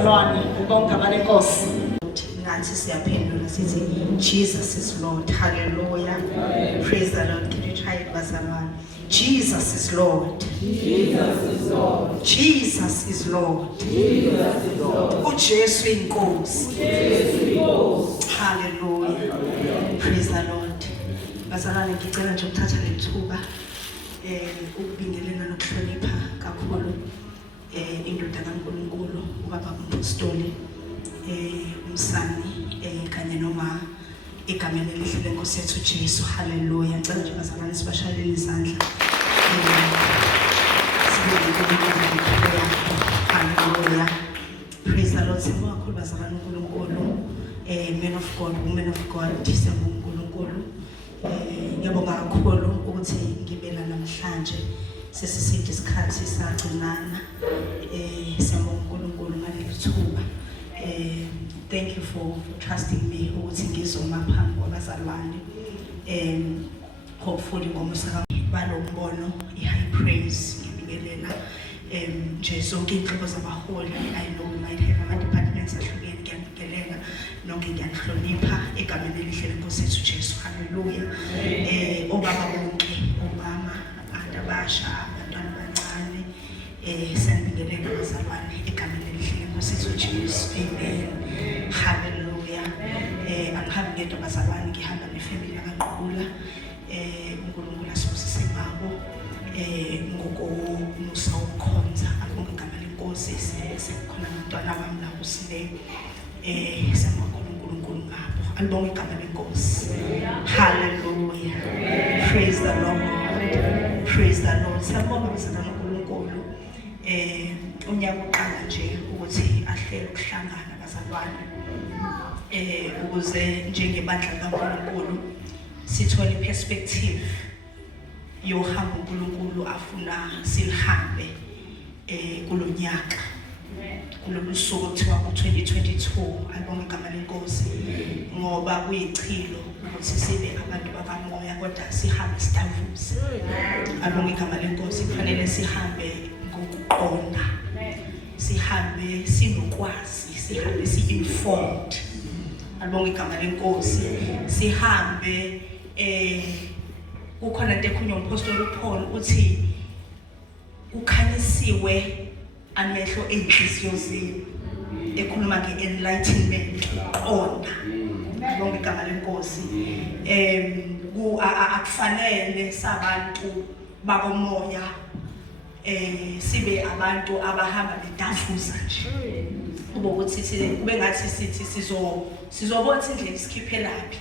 bazalwane bonke abalenkosi. Nansi siyaphendula sithi Jesus is Lord. Hallelujah. Praise the Lord. Can you try it, bazalwane? Jesus is Lord. Jesus is Lord. Jesus is Lord. Jesus is Lord. uJesu inkosi. Hallelujah. Praise the Lord. Bazalwane ngicela nje ukuthatha lethuba ukubingelela nokuhlonipha kakhulu indoda kaNkulunkulu ubaba uMpostoli umsani kanye noma egameni elihle lenkosi yethu uJesu. Hallelujah. Ngicela nje bazalwane sibashalele izandla. Hallelujah. Praise the Lord. Sibonga kakhulu bazalwane uNkulunkulu. Men of God, women of God, siyabonga uNkulunkulu. Ngiyabonga kakhulu ukuthi ngibela namhlanje sesiside isikhathi sagcinana. Siyabonga uNkulunkulu ngaleli thuba. Thank you for trusting me ukuthi ngizoma phambi kwabazalwane. Hopefully ngomusa balombono high praise ngibingelela nje zonke inhlobo zabaholi. I know we might have ama departments ahlukene ngiyabingelela nonke ngiyanihlonipha egameni elihle lenkosi yethu Jesu. Hallelujah. Obaba bonke, omama, abantu abasha, abantwana abancane, siyabingelela abazalwane egameni elihle lenkosi yethu Jesu. Amen. Hallelujah. Angihambi ngedwa bazalwane, ngihamba nefamily yakaqhubula. uNkulunkulu asibusise ngabo ngokunusa ukukhonza abonke igama lenkosi. Sekukhona umntwana wami la uSile siyabonga uNkulunkulu ngabo. Alibonge igama lenkosi. Hallelujah. Praise the Lord. Praise the Lord. Siyabonga bazalwane uNkulunkulu unyaka uqala nje ukuthi ahlele ukuhlangana bazalwane ukuze njengebandla kaNkulunkulu sithole perspective yohambo uNkulunkulu afuna silihambe kulonyaka kulolusuku kuthiwa ku2022. Alibonge igama lenkosi ngoba kuyichilo ukuthi sibe abantu bakamoya kodwa sihambe sidavuze. Alibonge igama lenkosi. Kufanele sihambe ngokuqonda, sihambe sinokwazi, sihambe si-informed. Alibonge igama lenkosi. Sihambe kukhona into ekhulunywa uMpostoli uPaul uthi kukhanyisiwe amehlo enhliziyo zenu, ekhuluma nge-enlightenment, uqonda. Alibonge igama lenkosi. Akufanele sabantu bakomoya sibe abantu abahamba bedavuza nje kube ukuthi kube ngathi sithi sizobona indlela isikhiphelaphi.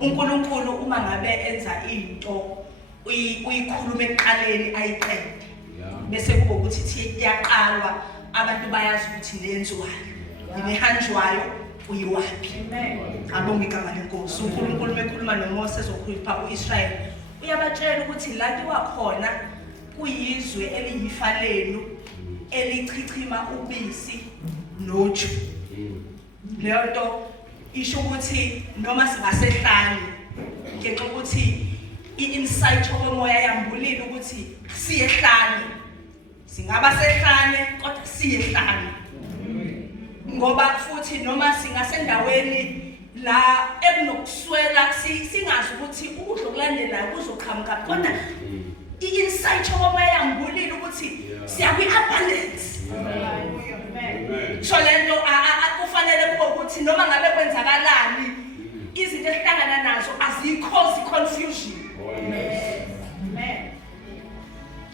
uNkulunkulu uma ngabe enza into uyikhuluma ekuqaleni ayiqede bese kube ukuthi ithi yaqalwa abantu bayazi ukuthi lenziwayo inehanjwayo uyiwaphi. Alibonge igama lenkosi. uNkulunkulu mekhuluma noMoses okhulupha uIsrael uyabatshela ukuthi la kwakhona kuyizwe eliyifa lenu elichichima ubisi noju. Leyo nto isho ukuthi noma singasehlane ngenxa ukuthi i-insight yomoya yambulile ukuthi siyehlane, singaba sehlane kodwa siyehlane. Ngoba futhi noma singasendaweni la ekunokuswela singazi ukuthi ukudla okulandelayo kuzoqhamuka kodwa i-insight yomoya yambulile ukuthi siyakwi-abundance. So lento akufanele kube ukuthi noma ngabe kwenzakalani izinto esihlangana nazo azikhozi confusion.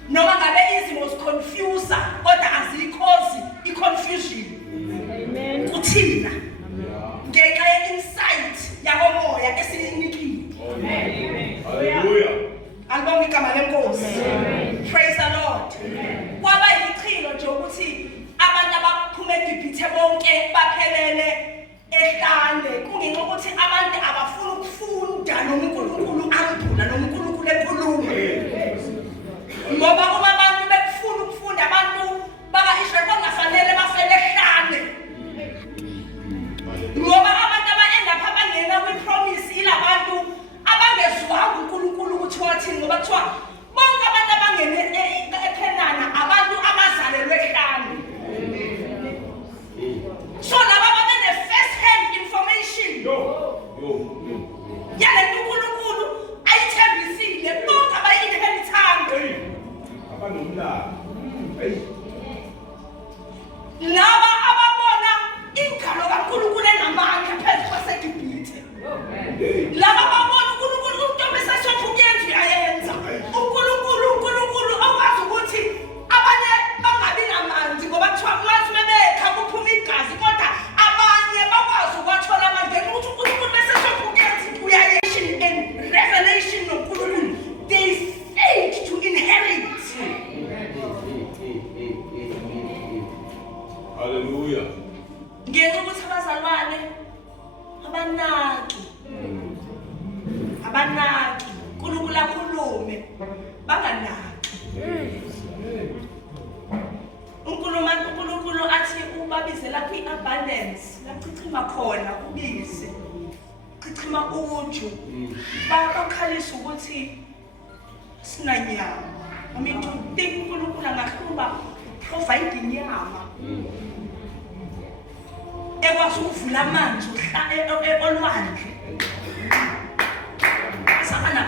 Noma ngabe izimo ziconfuse kodwa azikhozi i-confusion. Kuthina ngenxa ye-insight yakomoya esininikile. Hallelujah. Alibonge igama lenkosi. Praise the Lord. Kwaba yichilo nje ukuthi abantu abaphume eGibhithe bonke baphelele ehlane kungenxa ukuthi abantu abafuna ukufunda noma uNkulunkulu ambula noma uNkulunkulu ekhuluma. Ngoba uma abantu befuna ukufunda abantu baka-Israel bangafanele bafele ehlane. Ngoba abantu abaenda phapha bangena kwi-promise ilaba ukuthi abazalwane abanaki uNkulunkulu akhulume banganaki. uNkulunkulu athi ubabizela kwi-abundance lachichima khona ubisi chichima uju bakhalisa ukuthi sinanyama. I mean, to think uNkulunkulu angahluba provide inyama ekwazi ukuvula amanzi olwandle. Sakana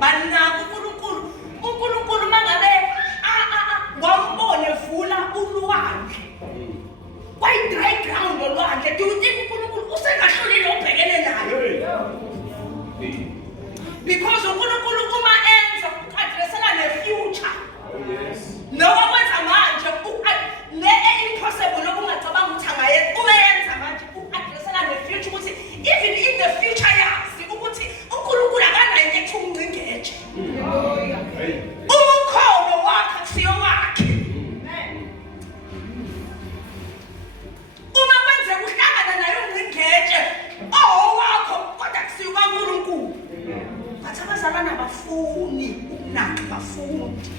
banaki uNkulunkulu mangabe wambone vula ulwandle kwayi dry ground olwandle. Do you think uNkulunkulu usengahlulile ubhekene nayo? Because uNkulunkulu uma enza uaddressela ne-future. Noma kwenza manje le impossible okungacabanga ukuthi angayenza uma yenza manje uaddressela ne-future ukuthi even in the future yazi ukuthi uNkulunkulu akanayo into ekuthiwa umngcingetshe. Umkhono wakhe akusiyo wakhe. Uma kwenze kuhlangana nayo umngcingetshe wakho kodwa akusiyo kaNkulunkulu. Bathi abazalwane abafuni ukunaka bafundi.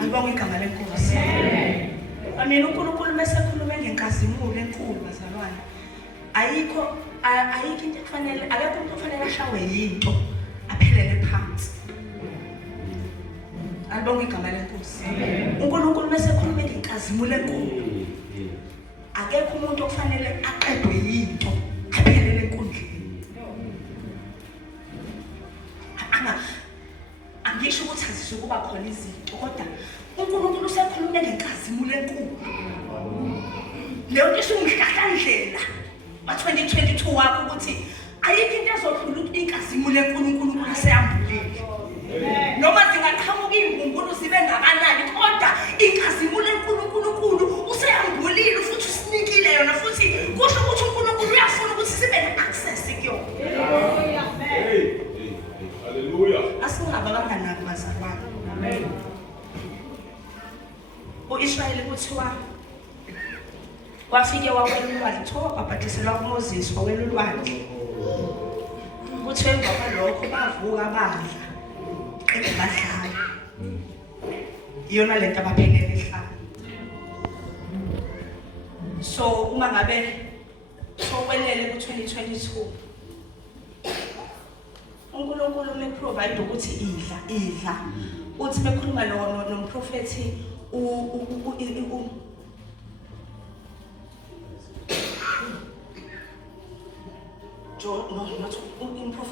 Alibonge igama lenkosi. Mina uNkulunkulu mesekhuluma ngenkazimulo enkulu bazalwane. Ayikho into ekufanele akekho umuntu ofanele ashawe yinto aphelele phansi. Alibonge igama lenkosi. uNkulunkulu mesekhuluma ngenkazimulo enkulu. Akekho umuntu ofanele aqedwe yinto aphelele enkundleni. Angisho ukuthi azizokuba khona izinto kodwa uNkulunkulu usekhuluma ngenkazimulo enkulu. Leyo nto isumhlahlandlela ma-2022 wakho ukuthi ayikho into ezodlula ukuthi inkazimulo enkulu uNkulunkulu aseyambulile. Noma zingaqhamuka iy'mbumbulu zibe ngakanani kodwa inkazimulo enkulu uNkulunkulu useyambulile futhi usinikile yona futhi kusho ukuthi uNkulunkulu uyafuna ukuthi sibe ne-access kuyona. Asingabanga nabo bazalwane. U-Israyeli kuthiwa wafike wawela ulwandle kuthiwa wabhabhadiselwa kuMoses wawela ulwandle. Kuthiwa emva kwalokho bavuka badla qede badlala. Iyona lento abaphelele ehlala. So uma ngabe sowelele ku-2022 uNkulunkulu umeprovide ukuthi idla uthi bekhuluma nomprofethi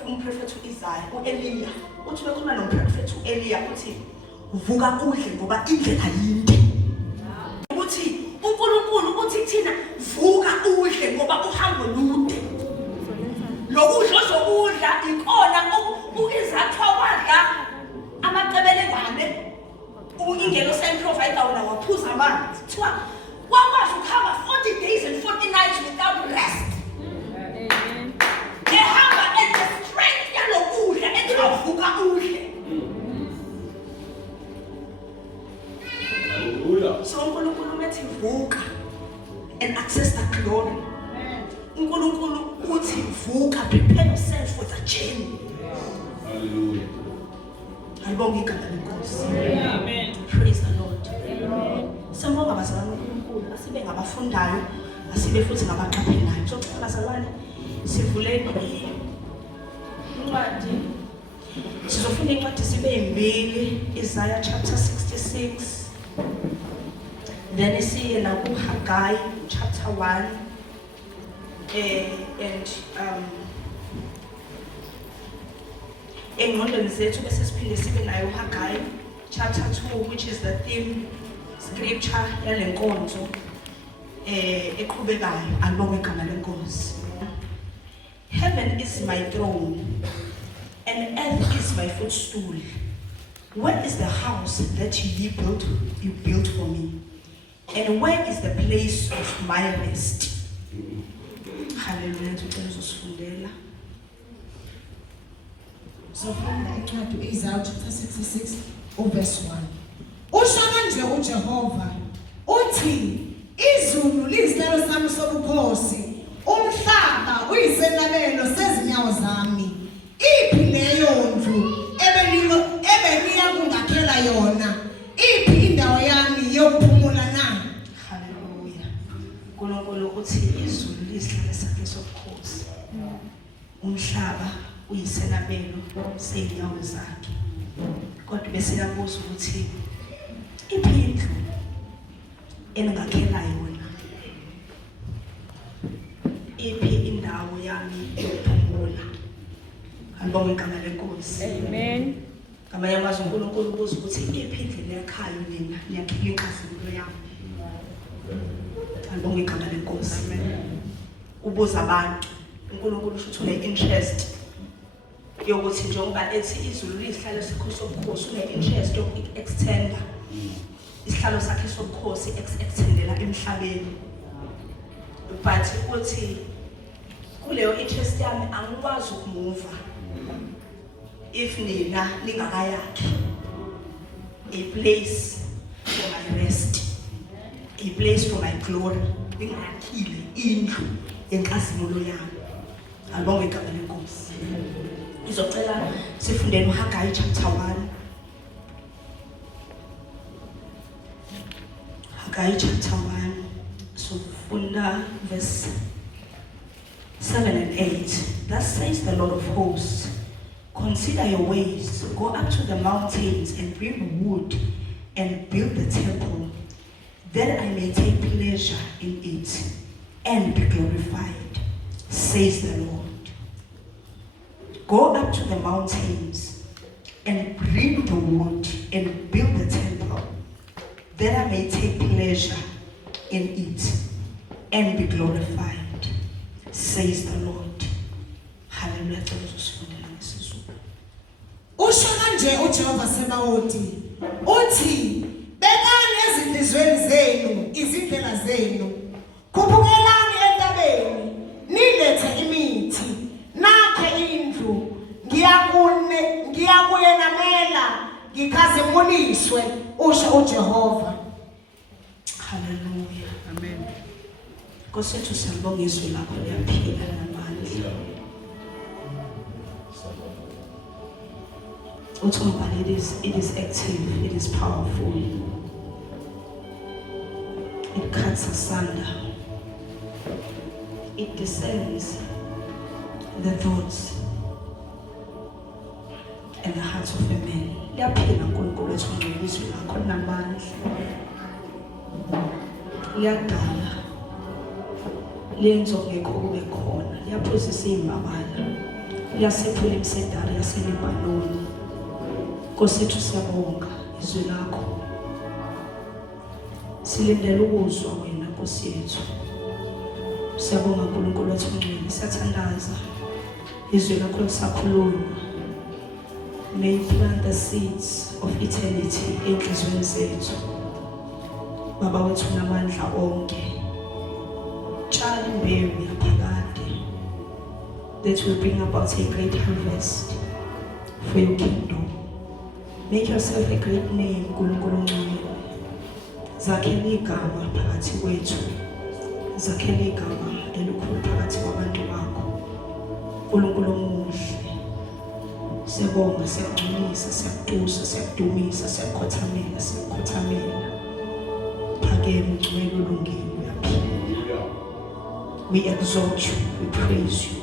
umprofethi uIsaiah uEliya uthi bekhuluma nomprofethi uEliya uthi vuka udle ngoba indlela yinde. Uthi uNkulunkulu uthi thina vuka udle ngoba uhambo lude. Lokudla ozokudla ikona uIsaiah wadla amaqebelengwane ingelo semprovide wona waphuza amanzi. Kuthiwa wakwazi ukuhamba 40 days and 40 nights without rest. Ehamba at the strength yalokudla ethavuka udle. So uNkulunkulu methi vuka and access the glory. uNkulunkulu uthi vuka, prepare yourself for the journey. Hallelujah. Alibonge igama lenkosi. Amen. Praise the Lord. Sambonga bazalwane uNkulunkulu, asibe ngabafundayo, asibe futhi ngabaqaphelayo. So bazalwane sivuleni incwadi. Sizofunda incwadi sibe imbili, Isaiah chapter 66. Then siye na kuHaggai chapter 1. Engqondweni zethu bese siphinde sibe nayo uHaggai chapter 2, which is the theme scripture yale nkonzo eqhubekayo. Alibonge igama lenkosi. Heaven is my throne and earth is my footstool. Where is the house that you built for me? And where is the place of my rest? Hallelujah. Sizofundela. Sofunda incwadi Isaiah chapter 66 verse 1. Usho kanje uJehova, uthi izulu liyisitelo sami sobukhosi, umhlaba uyisenabelo sezinyawo zami. Iphi leyo ndlu ebeniya kungakhela yona? Iphi indawo yami yokuphumula na? Hallelujah. UNkulunkulu uthi izulu liyisihlalo sakhe sobukhosi. Umhlaba uyisenabelo sezinyawo zakhe. Kodwa bese yabuza ukuthi iphi indlu engakhela yona? Iphi indawo yami yokuphumula? Ngibonga igama lenkosi. Amen. Ngamanye amazwi uNkulunkulu ubuza ukuthi iphi indlela yakhayo mina niyakhila inkazimulo yami. Ngibonga igama lenkosi. Ubuza abantu uNkulunkulu usho une interest yokuthi njengoba ethi izulu liyisihlalo sakhe sobukhosi, une interest yoku-extenda isihlalo sakhe sobukhosi extendela emhlabeni. But uthi kuleyo interest yami angikwazi ukumuva if nina ningakayakhi a place for my rest, a place for my glory. Ningayakhile indlu yenkazimulo yami. Ngibonga igama lenkosi. Ngizocela sifundeni uHagayi chapter 1. Hagayi chapter 1. So funda verse 7 and 8. Thus says the Lord of hosts, consider your ways, go up to the mountains and bring wood and build the temple, that I may take pleasure in it and be glorified, says the Lord. Go up to the mountains and bring the wood and build the temple, that I may take pleasure in it and be glorified, says the Lord. Hallelujah. Usho kanje uJehova Sebawothi, uthi bekani ezindizweni zenu izindlela zenu, khuphukelani entabeni, nilethe imithi, nakhe indlu, ngiyakuyenamela, ngikhazimuliswe, usho uJehova. Hallelujah. Amen. Nkosi yethu siyabonga izwi lakho liyaphila namandla. It is active, it is powerful. It cuts asunder. It discerns the thoughts and the hearts of a man. Liyaphila uNkulunkulu wethu ngcwele izwi lakho linamandla. Liyadala. Liyenza okungekho kube khona. Liyaphuzisa izimbabala. Liyasephula imisedala yaseLebanoni. Nkosi yethu siyabonga izwi lakho. Silindele ukuzwa wena Nkosi yethu. Siyabonga uNkulunkulu wethu ngcwele, siyathandaza izwi lakho lisakhuluma. May you plant the seeds of eternity enhliziyweni zethu. Baba wethu namandla onke. Tshala imbewu yaphakade that will bring about a great harvest for your kingdom. Make yourself a great name, Nkulunkulu ngcwele. Zakhele igama phakathi kwethu. Zakhele igama elikhulu phakathi kwabantu bakho. Nkulunkulu omuhle. Siyabonga, siyakungcwelisa, siyakutusa, siyakudumisa, siyakukhothamela, siyakukhothamela. Phakeme ungcwele ulungile uyaphila. We exalt you, we praise you.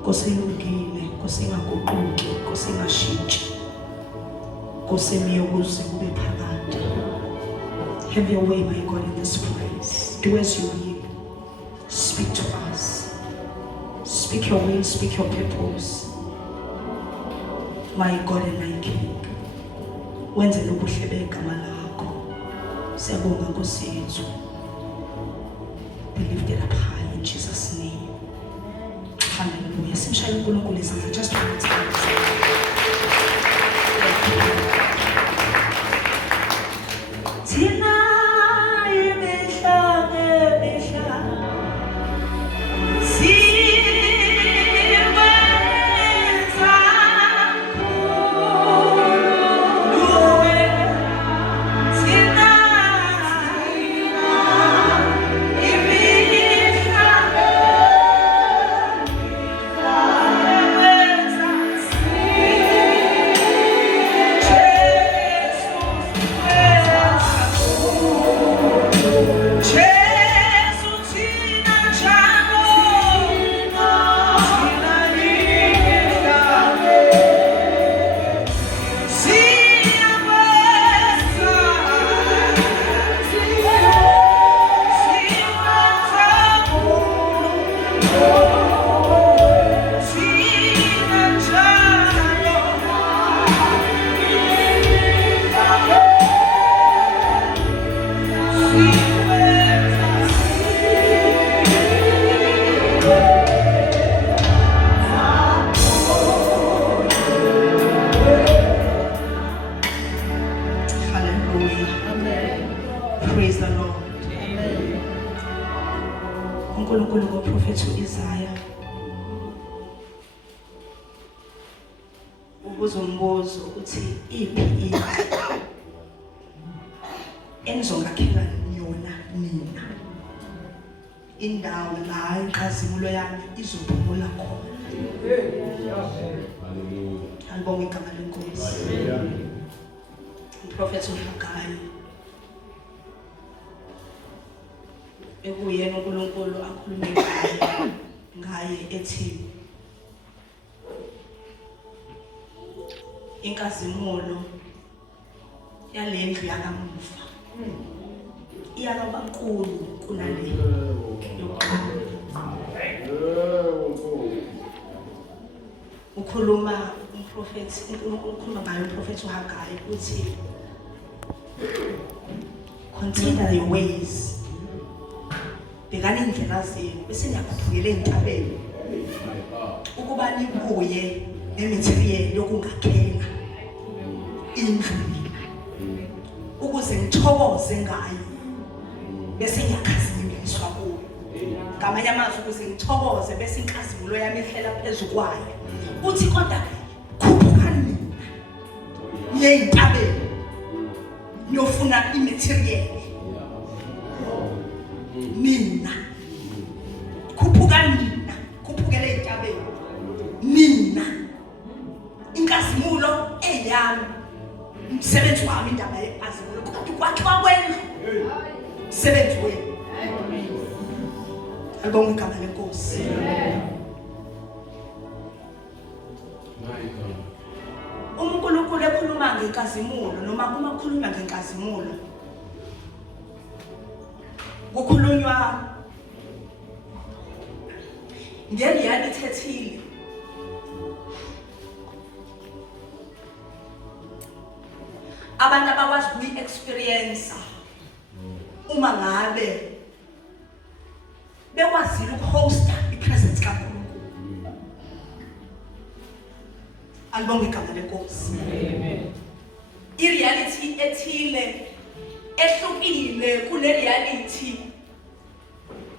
Nkosi elungile, Nkosi engaguquki, Nkosi engashintshi. Nkosi emiyokuze kube phakade. Have your way, my God, in this place. Do as you will. Speak to us. Speak your will, speak your purpose. My God and my King. Wenze lobuhle begama lakho. Siyabonga Nkosi yethu. Be lifted up high in Jesus' name. Hallelujah. Simshaya uNkulunkulu izandla just one more time. Thina imihla ngemihla sibenza Praise the Lord. uNkulunkulu ngoprofethi uIsaya ubuzombuzo ukuthi iphi into enizongakhela yona nina, indawo la inkazimulo yami izophumula khona. Alibonga igama leNkosi. Uprofethi uHagayi ekuyena uNkulunkulu akhulume ngaye ethi inkazimulo yalendlu yakamuva iyaba nkulu kunale yokuqala. Ukhuluma umprofethi uNkulunkulu ukhuluma ngayo umprofethi uHagayi uthi consider your ways. Bekani indlela zenu bese niyakhuphukela entabeni ukuba nibuye nematerial yokungakhela indlu ukuze ngithokoze ngayo bese ngiyakhazimiswa kuyo. Ngamanye amazwi ukuze ngithokoze bese inkazimulo yami ihlela phezulu kwayo. Uthi kodwa khuphukani niye entabeni niyofuna imaterial nina, khuphukani khuphukela entabeni nina, inkazimulo eyami umsebenzi wami indaba yenkazimulo kodwa kwakhiwa kwendlu umsebenzi wenu. Alibonga igama leNkosi. uNkulunkulu ekhuluma ngenkazimulo noma uma kukhulunywa ngenkazimulo kukhulunywa ngereality ethile abantu abakwazi ukuyi-experience uma ngabe bekwazile ukuhosta ipresence kaNkulunkulu. Alibonga igama leNkosi. Amen. I-reality ethile ehlukile kune-reality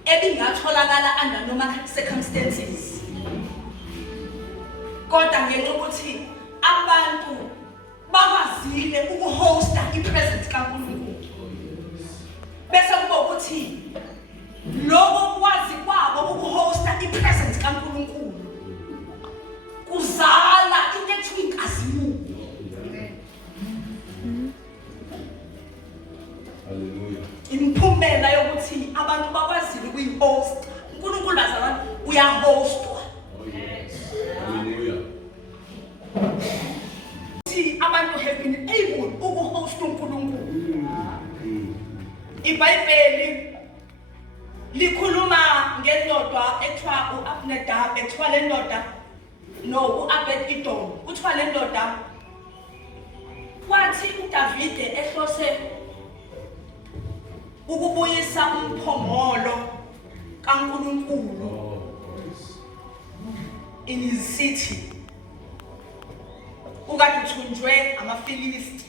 ebingatholakala under noma circumstances. Kodwa ngenxa ukuthi abantu bakwazile ukuhosta ipresence kaNkulunkulu. Bese kuba ukuthi lokho kwazi kwabo ukuhosta ipresence kaNkulunkulu kuzala into ethi inkazimulo. Imphumela yokuthi abantu bakwazile ukuyihosta uNkulunkulu bazalwane uyahostwa. Abantu have been able ukuhosta uNkulunkulu. iBhayibheli likhuluma ngendoda ethiwa uAbinadab, ethiwa le ndoda uAbed-Edom. Kuthiwa le ndoda kwathi uDavide ehlose ukubuyisa umphongolo kaNkulunkulu in his city. Ukade uthunjwe amaFilisti.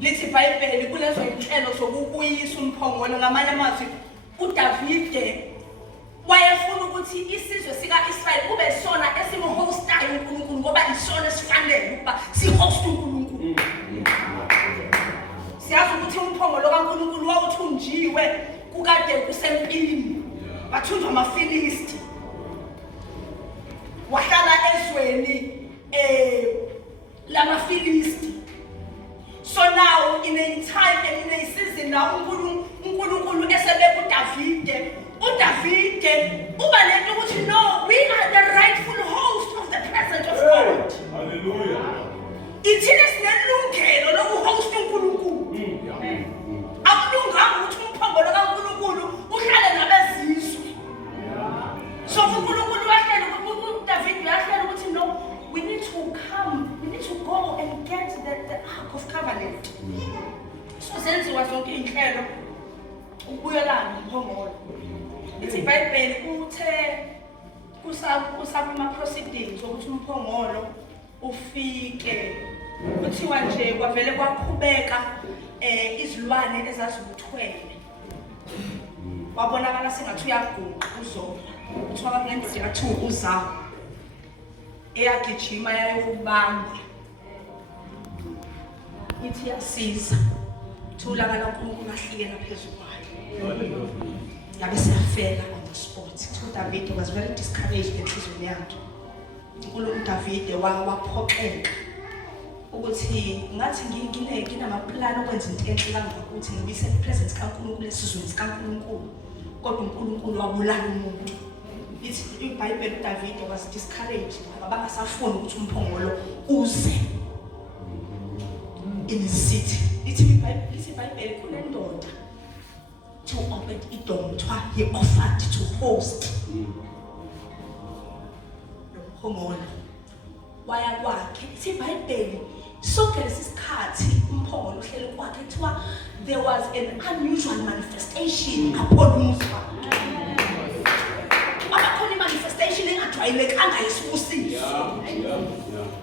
Lithi iBhayibheli kulezo inhlelo zokubuyisa umphongolo. Ngamanye amazwi uDavide wayefuna ukuthi isizwe sika-Israyeli kube sona esimhostayo uNkulunkulu ngoba isona esifanele ukuba sihoste uNkulunkulu. Siyazi ukuthi umphongolo kaNkulunkulu wawuthunjiwe kukade kusempini, bathunjwa amaFilisti. Wahlala ezweni lamaFilisti. So now in a time and in a season now uNkulunkulu esebeka uDavide. uDavide uba lento ukuthi no, we are the rightful host of the presence of God. Hallelujah. Ithina sinelungelo lokuhosta uNkulunkulu. Akulunganga ukuthi umphongolo kaNkulunkulu uhlale nabezizwe. So uNkulunkulu wahlela uDavide wahlela ukuthi no, we need to come, we need to go and get the Ark of Covenant. So senziwa zonke inhlelo ukubuyelana nomphongolo. Ithi iBhayibheli uthe kusaba proceedings ukuthi umphongolo ufike kuthiwa nje kwavele kwaqhubeka izilwane ezazibuthwele. Wabonakala sengathi uyaguqa uzoba. Kuthiwa kunendoda yakathiwa uza eyagijima yayokubamba. Ithi yasiza. Thulakala uNkulunkulu ahlikela phezulu kwayo. Yabe siyafela on the spot. David was very discouraged ngenhliziyo yakhe. uNkulunkulu David waphoxeka ukuthi ngathi nginamaplan okwenza into enhle kangaka ukuthi ngibise ipresence kaNkulunkulu esizweni sikaNkulunkulu kodwa uNkulunkulu wabulala umuntu. Ithi iBhayibheli David was discouraged ngoba bangasafuni ukuthi umphongolo uze in the city. Ithi iBhayibheli kunendoda to open idom to he offered to host umphongolo waya kwakhe. Ithi iBhayibheli sonke lesikhathi umphongolo uhlele kwakhe kuthiwa there was an unusual manifestation upon Musa. Abakhona manifestation engajwayelekanga yesibusiso.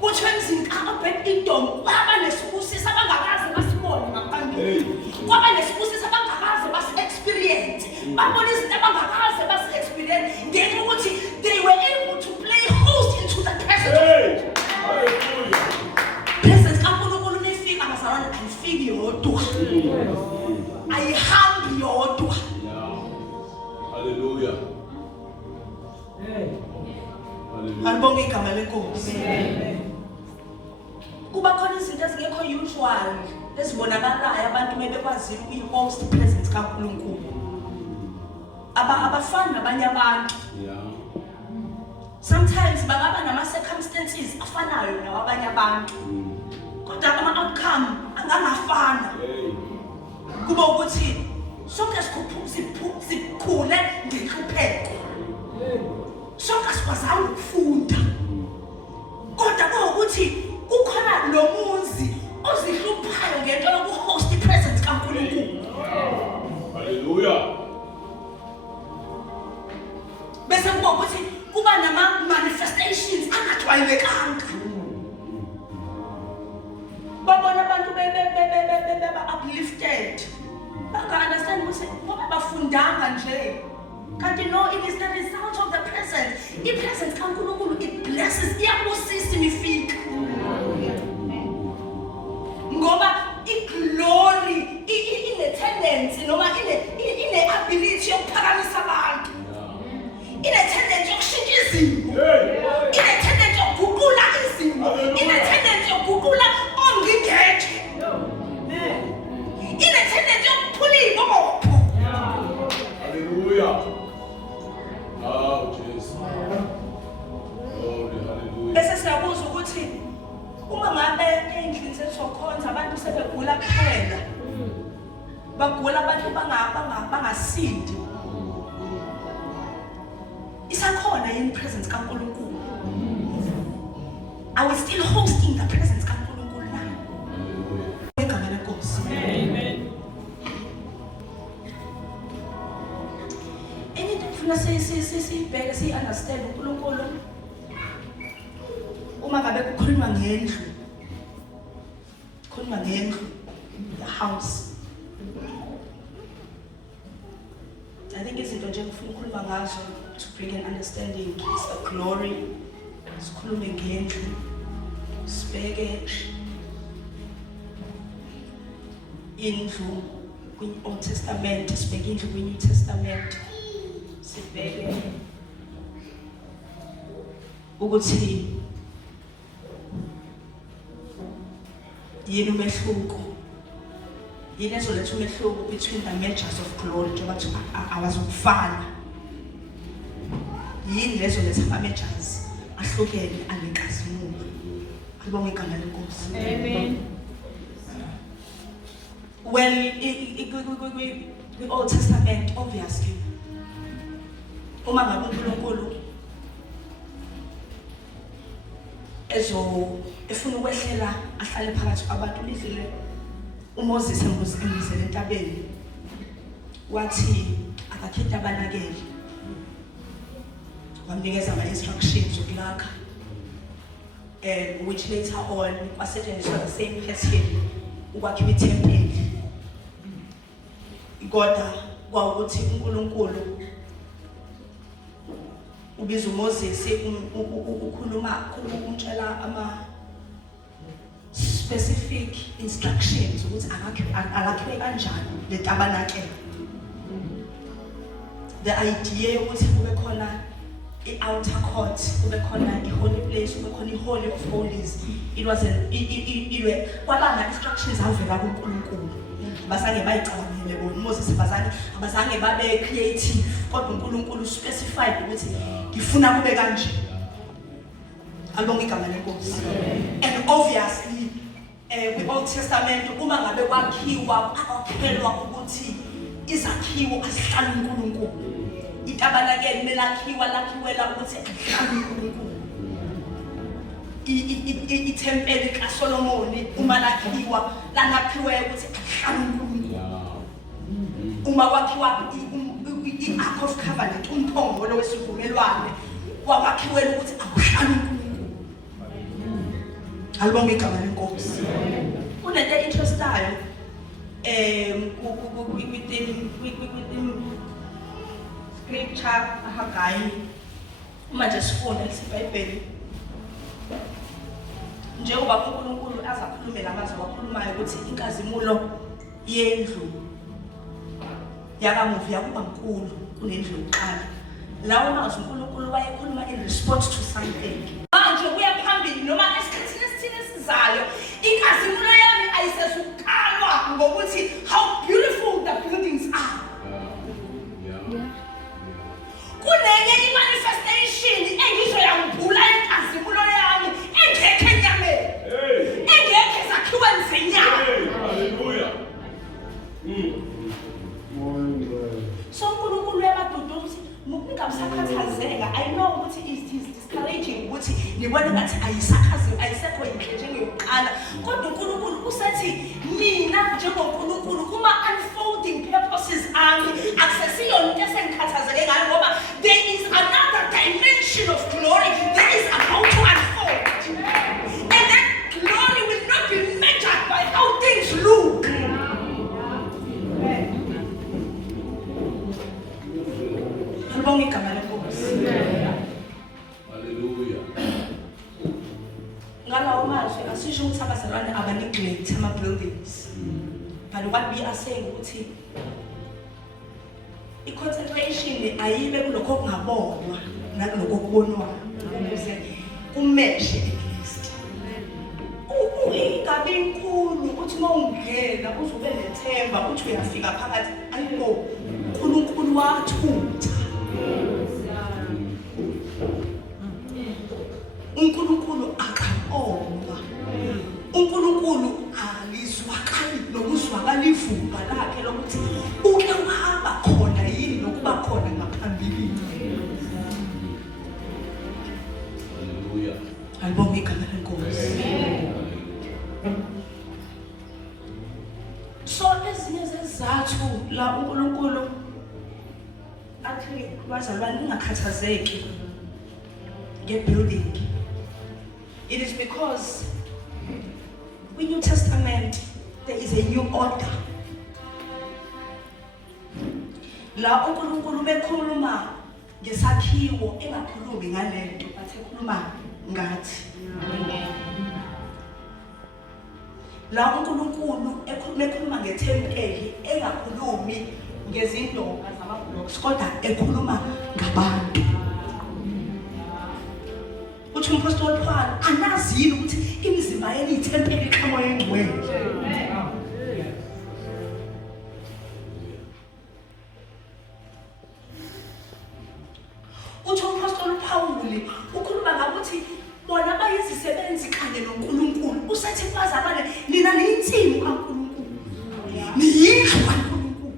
Kuthiwa izinkampani idom kwaba nesibusiso abangakaze basibone ngaphambili. Kwaba nesibusiso abangakaze basi-experience. Babona izinto abangakaze basi-experience ngenxa yokuthi they were able to play host into the presence. Presence kaNkulunkulu nifika bazalwane ayifiki yodwa. Ayihambi yodwa. Hallelujah. Alibonge igama lenkosi. Kuba khona izinto ezingekho usual ezibonakalayo abantu bebekwazi ukuyi-host presence kaNkulunkulu. Abafani nabanye abantu. Sometimes bangaba nama-circumstances afanayo nawabanye abantu. Kodwa ama-outcome angangafana. Kuba ukuthi sonke sikhule ngenhlupheko. Sonke sikwazanga ukufunda. Kodwa kuwukuthi kukhona lo muzi ozihluphayo ngento yokuhost ipresence kaNkulunkulu. Hallelujah. Bese kuba ukuthi kuba nama-manifestations angajwayelekanga. Babona abantu uplifted. Banga-understand ukuthi ngoba bafundanga nje. Kanti no, it is the result of the presence. I-presence kaNkulunkulu it blesses, iyabusisa imifika. Ngoba i-glory, ine-tendency noma ine-ability yokuphakamisa abantu. Ine-tendency yokushintsha izimo. Ine-tendency yokuguqula izimo. Ine-tendency yokuguqula ongingekho. Ine-tendency yokuphula iy'bopho. Hallelujah. Oh, Jesus. Glory, hallelujah. Bese siyabuza ukuthi uma ngabe endlini sesokhonza abantu sebegula kuphela. Bagula abantu bangasindi. Isakhona yini presence kaNkulunkulu? Are we still hosting the presence kaNkulunkulu now? Igama lenkosi. Amen. Anything ufuna sibheke si-understand uNkulunkulu uma ngabe kukhulunywa ngendlu. Kukhulunywa ngendlu, the house. I think izinto nje ngifuna ukukhuluma ngazo to bring an understanding is a glory. Sikhulume ngendlu. Sibheke indlu kwi-Old Testament, sibheke indlu kwi-New Testament. Sibheke ukuthi yini umehluko. Yini ezoletha umehluko between the measures of glory njengoba awazokufana. Yini lezoletha ama-measures ahlukene anenkazimulo. Alibonge igama lenkosi. Amen. Well, in Old Testament, obviously, uma ngabe uNkulunkulu efuna ukwehlela ahlale phakathi kwabantu lidlile uMoses embizele entabeni wathi akakhipha abanakeli wamnikeza ama-instructions okulakha which later on kwasetshenziswa the same person ukwakhiwa ithempeli kodwa kwawukuthi uNkulunkulu ubiza uMoses ukhuluma umtshela specific instructions ukuthi akakhiwe kanjani le tabernacle. The idea ukuthi kube khona i-outer court, kube khona i-holy place, kube khona i-holy of holies. It was kwabanga instructions avela kuNkulunkulu. Abazange bayicabangele bona uMoses abazange babe creative kodwa uNkulunkulu specified ukuthi ngifuna kube kanje. Alibonga igama lenkosi. And obviously kwi-Old Testament uma ngabe kwakhiwa akakhelwa ukuthi izakhiwo asihlala uNkulunkulu. Itabernacle lakhiwela ukuthi ahlale uNkulunkulu. Ithempeli kaSolomoni uma lakhiwa lakhiwe ukuthi ahlale uNkulunkulu. Uma kwakhiwa i-Ark of Covenant umphongolo wesivumelwano kwakhiwela ukuthi ahlale uNkulunkulu. Alibonga igama lenkosi. Kunento interestayo within scripture Haggai uma nje sifunda isiBhayibheli njengoba uNkulunkulu azakhulume lamazwi akhulumayo ukuthi inkazimulo yendlu yakamuva yakuba nkulu kunendlu yokuqala. Lawo mazwi uNkulunkulu wayekhuluma in response to something. Manje kuya phambili noma esikhathini esithile esizayo inkazimulo yami ayisesukalwa ngokuthi how beautiful the buildings are. Kunenye i-manifestation engizoyambula inkazimulo yami engekho enyameni. Engekho ezakhiweni zenyama. Hallelujah. So uNkulunkulu uyabaduduza ukuthi ningabusakhathazeka. I know ukuthi it is discouraging ukuthi nibone ngathi ayisekho yinhle njengeyokuqala. Kodwa uNkulunkulu usethi mina njengoNkulunkulu kuma unfolding purposes ami akusesiyo into esengikhathazeke ngayo ngoba there is another dimension of glory that is about to unfold. And that glory will not be measured by how things look. Alibonga igama lenkosi. Hallelujah. Ngalawo mazwi asisho ukuthi abazalwane aba-neglect ama-buildings. But what we are saying ukuthi i-concentration ayibe kulokho okungabonwa nakulokho okubonwayo ukuze kumeshe at least. Ingabe inkulu ukuthi uma ungena uzobe nethemba ukuthi uyafika phakathi ayiko uNkulunkulu wathutha. uNkulunkulu akaqonga. uNkulunkulu alizwakali nokuzwakala ivumba lakhe lokuthi uke wahamba khona yini nokuba khona ngaphambili. Hallelujah. Alibonga igama lenkosi. So ezinye zezizathu la uNkulunkulu athi bazalwane ningakhathazeki nge-building. It is because in New Testament there is a new order. La uNkulunkulu bekhuluma ngesakhiwo engakhulumi ngalento bathe khuluma ngathi. La uNkulunkulu ekhuluma ngethempeli engakhulumi ngezindonga zama-blocks kodwa ekhuluma ngabantu. Uthi umpostoli Paul anazi yini ukuthi imizimba yenu ithempeli kamoya engcwele. Uthi umpostoli Paul ukhuluma ngakuthi bona bayizisebenzi kanye noNkulunkulu. Usethi bazalwane nina niyinsimu kaNkulunkulu. Niyindlu kaNkulunkulu.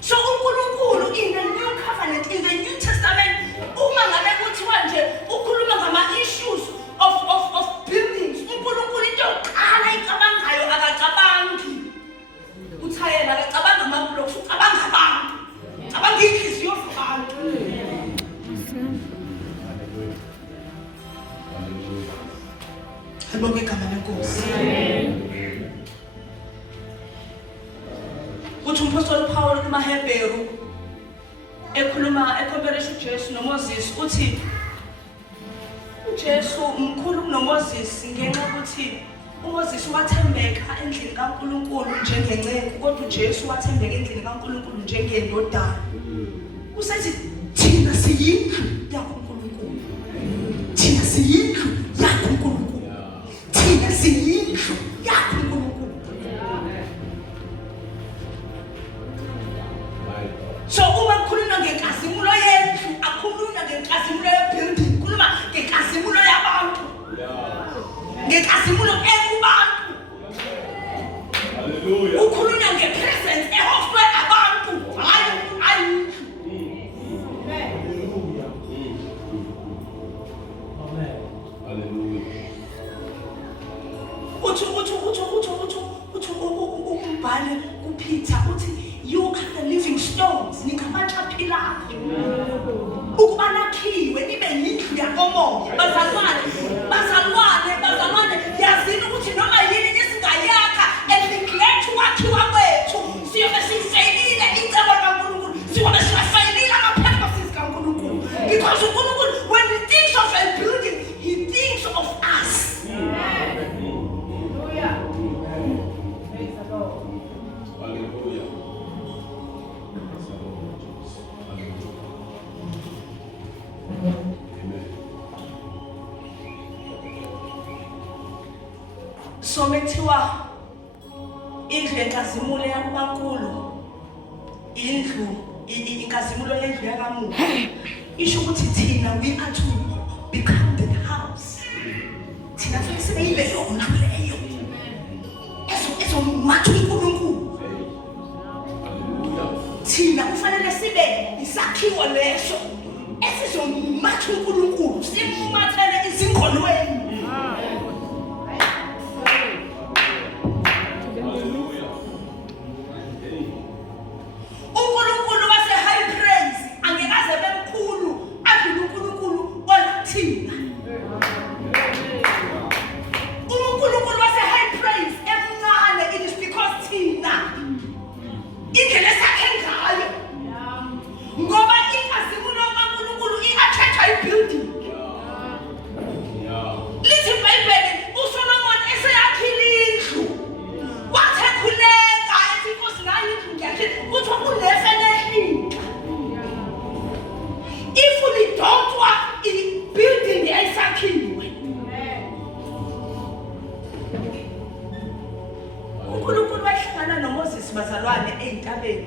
So uNkulunkulu in the new covenant, in the New Testament, uma ngabe kuthiwa nje ukhuluma ngama-issues of buildings, uNkulunkulu into yokuqala icabangayo akacabangi. Uthayela akacabanga Ngibonge igama lenkosi. Uthi umpostoli Paul kumaHebheru ekhomparisa uJesu noMoses uthi uJesu umkhulu kunoMoses ngenxa ukuthi uMoses wathembeka endlini kaNkulunkulu njengenceku kodwa uJesu wathembeka endlini kaNkulunkulu njengendodana. Usethi thina siyindlu yakuNkulunkulu. Thina siyindlu yakuNkulunkulu. Thina siyindlu yakuNkulunkulu. So uma kukhulunywa ngenkazimulo yendlu akhulunywa ngenkazimulo yebuilding, kukhuluma ngenkazimulo yabantu. Ngenkazimulo ekubantu. Hallelujah. Ukhulunywa ngepresence ehofwe abantu. Hayi. Umbhali kuPeter uthi you are the living stones, ningabantu aphilayo. Ukuba nakhiwe nibe yindlu yakomoya. Bazalwane, yazini ukuthi noma yini esingayakha eneglect ukwakhiwa kwethu, siyobe sifeyile icebo likaNkulunkulu, siyobe sifeyile ama-purposes kaNkulunkulu. Because uNkulunkulu, when he thinks of a building, he thinks of us. So methiwa indlu yenkazimulo yakubankulu, indlu inkazimulo yendlu yakamuva, isho ukuthi thina we are to become the house. Thina fanele sibe yona leyo ezomatha uNkulunkulu. Thina kufanele sibe isakhiwo leso esizomatha uNkulunkulu, simumathele izingolweni. uNkulunkulu wahlangana noMoses bazalwane eintabeni.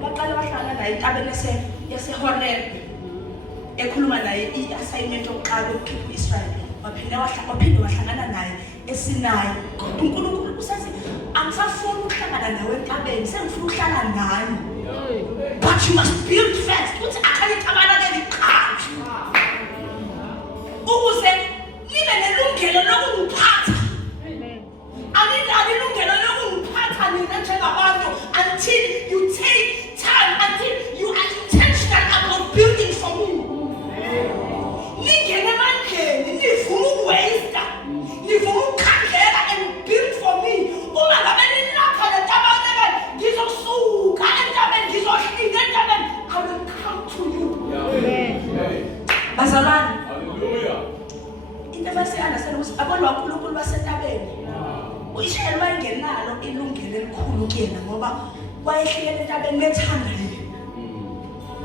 Baqala bahlangana naye entabeni yaseHoreb. Ekhuluma naye i-assignment yokuqala ukukhipha uIsrael. Waphinde wahlangana naye eSinayi. Kodwa uNkulunkulu usathi angisafuni ukuhlangana nawe entabeni, sengifuna ukuhlala nani. But you must build first. Uthi akhayithabalakele iqala. Ukuze nibe nelungelo lokungiphatha. Alilungelo lokungiphatha nina njengabantu until you take time, until you are intentional about building for me. Ningene mandleni, nivuma ukuwaste, nivuma ukukhandlela and build for me. Uma ngabe nilapha lentabeni ngizosuka entabeni, ngizohlika entabeni, I will come to you. Bazalwane. Hallelujah. Into abasiyanasela ukuthi abantu kaNkulunkulu basentabeni. Uyishayela mangenalo ilungelo elikhulu kuyena ngoba wayehlikele entabeni bethanda yena.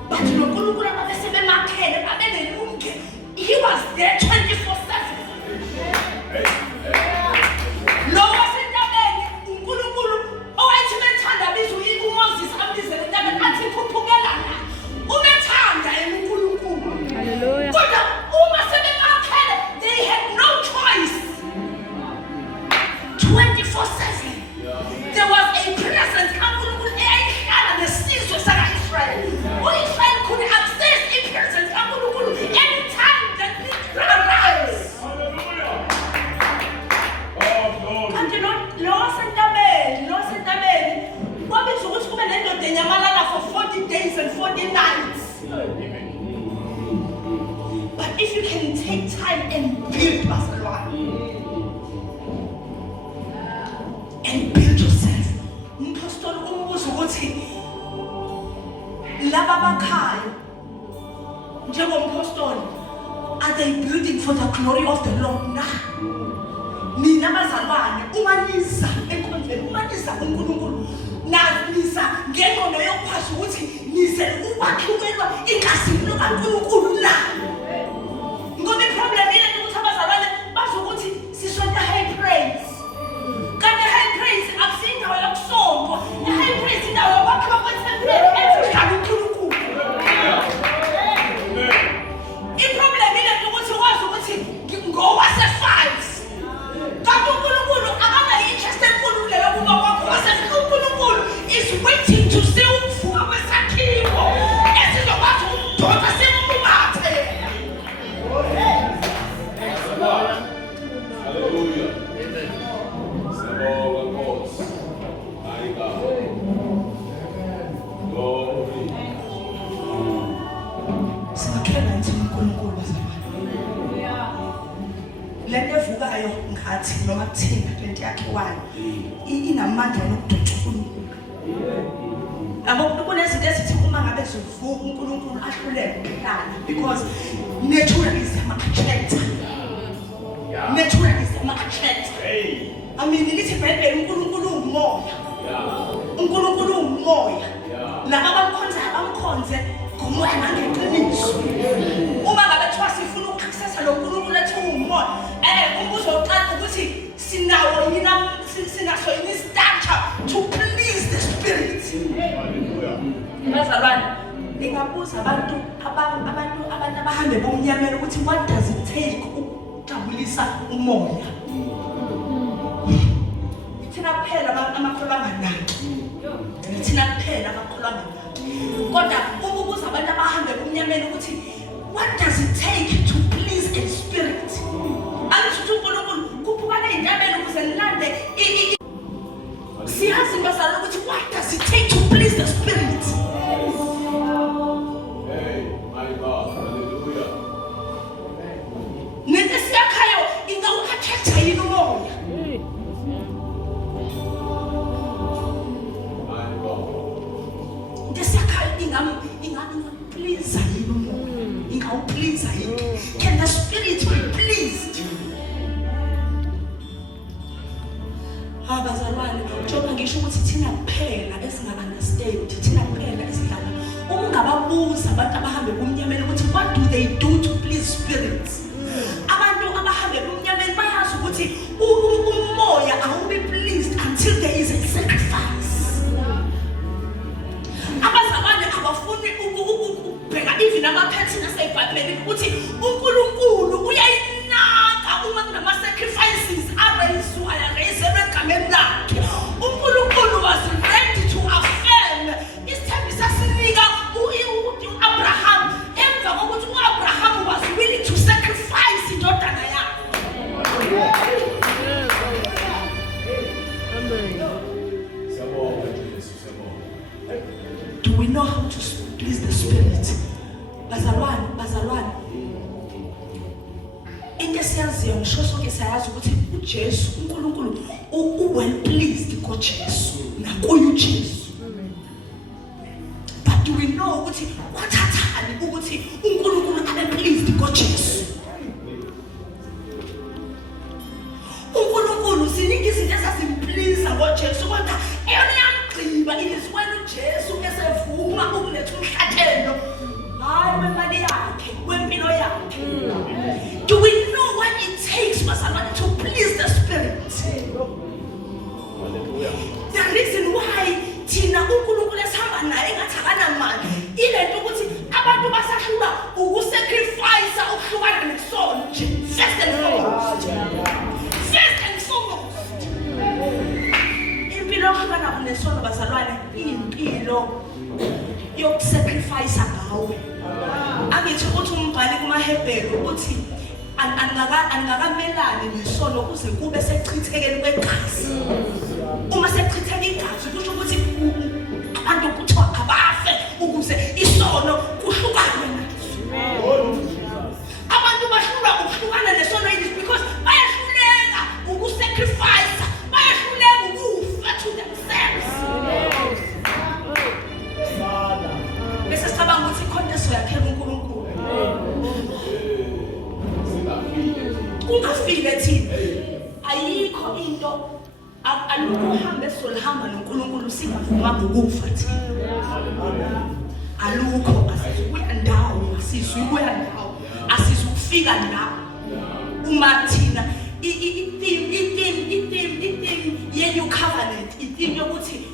But uNkulunkulu abasebemakhele babenelungelo. He was there 24/7. Lo wasentabeni uNkulunkulu owathi bethanda biza uMoses ambizele entabeni athi phuphukela la. Ubethanda yena uNkulunkulu. Hallelujah. Kodwa uma sebemakhele they had no choice. 24/7. There was a presence kaNkulunkulu eyayihlala nesizwe saka-Israel. U-Israel could access i-presence kaNkulunkulu anytime that need to arise. ukuthi laba bakhayo njengompostoli, are they building for the glory of the Lord na? Nina bazalwane uma niza enkonzweni, uma niza kuNkulunkulu, niza ngengqondo yokwazi ukuthi nize ukwakhiwa inkazimulo kaNkulunkulu la. Ngoba iproblem ile ukuthi abazalwane bazokuthi sisonta high praise. Kanti high praise akusindawo yokusongwa. High praise indawo yokwakhiwa kwethempeli ezihlala uNkulunkulu. Iproblem ile ukuthi wazi ukuthi ngowase-fives. Kanti uNkulunkulu akanayi-interest enkulu leyo kuba kwakho wasefika uNkulunkulu is waiting to see ukuvuka kwesakhiwo esizokwazi ukudonsa simmumathe. Hallelujah. Sabonga Nkosi. My God. Glory. Sibakhela nje uNkulunkulu bazalwane. Lento evukayo ngathi noma kuthina lento yakhiwayo inamandla nokudonsa uNkulunkulu. Yabo kunezinto ezithi uma ngabe zivuka uNkulunkulu ahluleke ukuhlala because nature is ama-attractor. Nature is ama-attractor. I mean lithi iBhayibheli uNkulunkulu umoya. uNkulunkulu umoya. Laba abamkhonzayo bamkhonze ngomoya nangeqiniso. Uma ngabe kuthiwa sifuna ukuxhasisa lo uNkulunkulu ethi umoya, umbuzo oqala ukuthi sinawo yini sinaso yini structure to please the spirit. Bazalwane, ningabuza abantu abahambe bomnyameni ukuthi what does it take ukujabulisa umoya? Thina kuphela amakholwa abanganaki. Thina kuphela amakholwa abanganaki. Kodwa ukubuza abantu abahambe bomnyameni ukuthi what does it take to please the spirit? Angithi uNkulunkulu kuphukana endabeni ukuze nilande siyazi bazalwane ukuthi what does it take to please the spirit? Hey, my God. Hallelujah. Nento esiyakhayo ingawukhathatha yini umoya? My God. Into esiyakhayo ingawuplease yini umoya? Ingawuplease yini? Can the spirit be pleased? Abazalwane, njengoba ngisho ukuthi thina kuphela esinga-understand, thina kuphela esidlala. Uma ungababuza abantu abahambe kumnyameni ukuthi what do they do to please spirits? Abantu abahambe kumnyameni bayazi ukuthi umoya awubi pleased until there is a sacrifice. Abazalwane abafuni ukubheka even ama-pattern aseBhayibhelini ukuthi uNkulunkulu uyayinaka uma kunama-sacrifices areyisiweyo egameni lakhe. uNkulunkulu was ready to affirm isithembiso asinika u-Abraham emva kokuthi u-Abraham was willing to sacrifice indodana yakhe. Sabonga Jesu, sabonga. Do we know how to please the spirit? Bazalwane. Into esiyaziyo ngisho sonke siyazi ukuthi uJesu uNkulunkulu well pleased ngoJesu nakuye uJesu. But do we know ukuthi kwathathani ukuthi uNkulunkulu abe pleased ngoJesu? uNkulunkulu siningi izinto ezazimplease ngoJesu kodwa eyona yamgqiba ilizwela uJesu esevuma ukuletha umhlathelo hayi wemali yakhe wempilo yakhe. Do we know what it takes bazalwane to please the spirit? The reason why thina uNkulunkulu esihamba naye engathi akanamali ilento ukuthi abantu basahlula ukusacrifice ukuhlukana nesono nje. First and foremost. Impilo yokuhlukana nesono bazalwane impilo yokusacrifice ngawe. Angithi ukuthi umbhali kumaHebheru ukuthi angakamelani nesono kuze kube sechithekeni kwegazi. Uma sechitheka igazi kusho ukuthi abantu kuthiwa abafe ukuze isono kuhlukane naso. Abantu bahlulwa ukuhlukana nesono because bayahluleka ukusacrifice, bayahluleka ukufa to themselves. uhambe solihamba noNkulunkulu singavumanga ukufa thina. Alukho asizukuya ndawo, asizukuya ndawo, asizukufika ndawo. Uma thina ye-new covenant, itheme yokuthi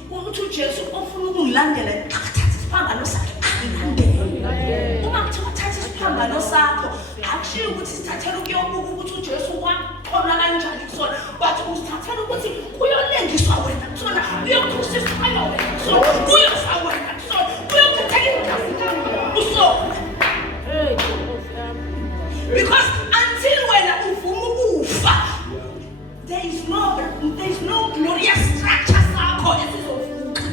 uJesu ofuna ukungilandela akathathe isiphambano sakhe angilandele. Uma kuthiwa thatha isiphambano sakho, akushiyo ukuthi sithathele ukuyobuka ukuthi uJesu waqhona kanjani kusona, but usithathele ukuthi kuyolengiswa wena kusona, uyokhusiswa wena kusona, kuyofa wena kusona, uyokuthatha igazi lakho kusona. Because until wena uvuma ukufa, there is no glorious structure sakho esizovuka.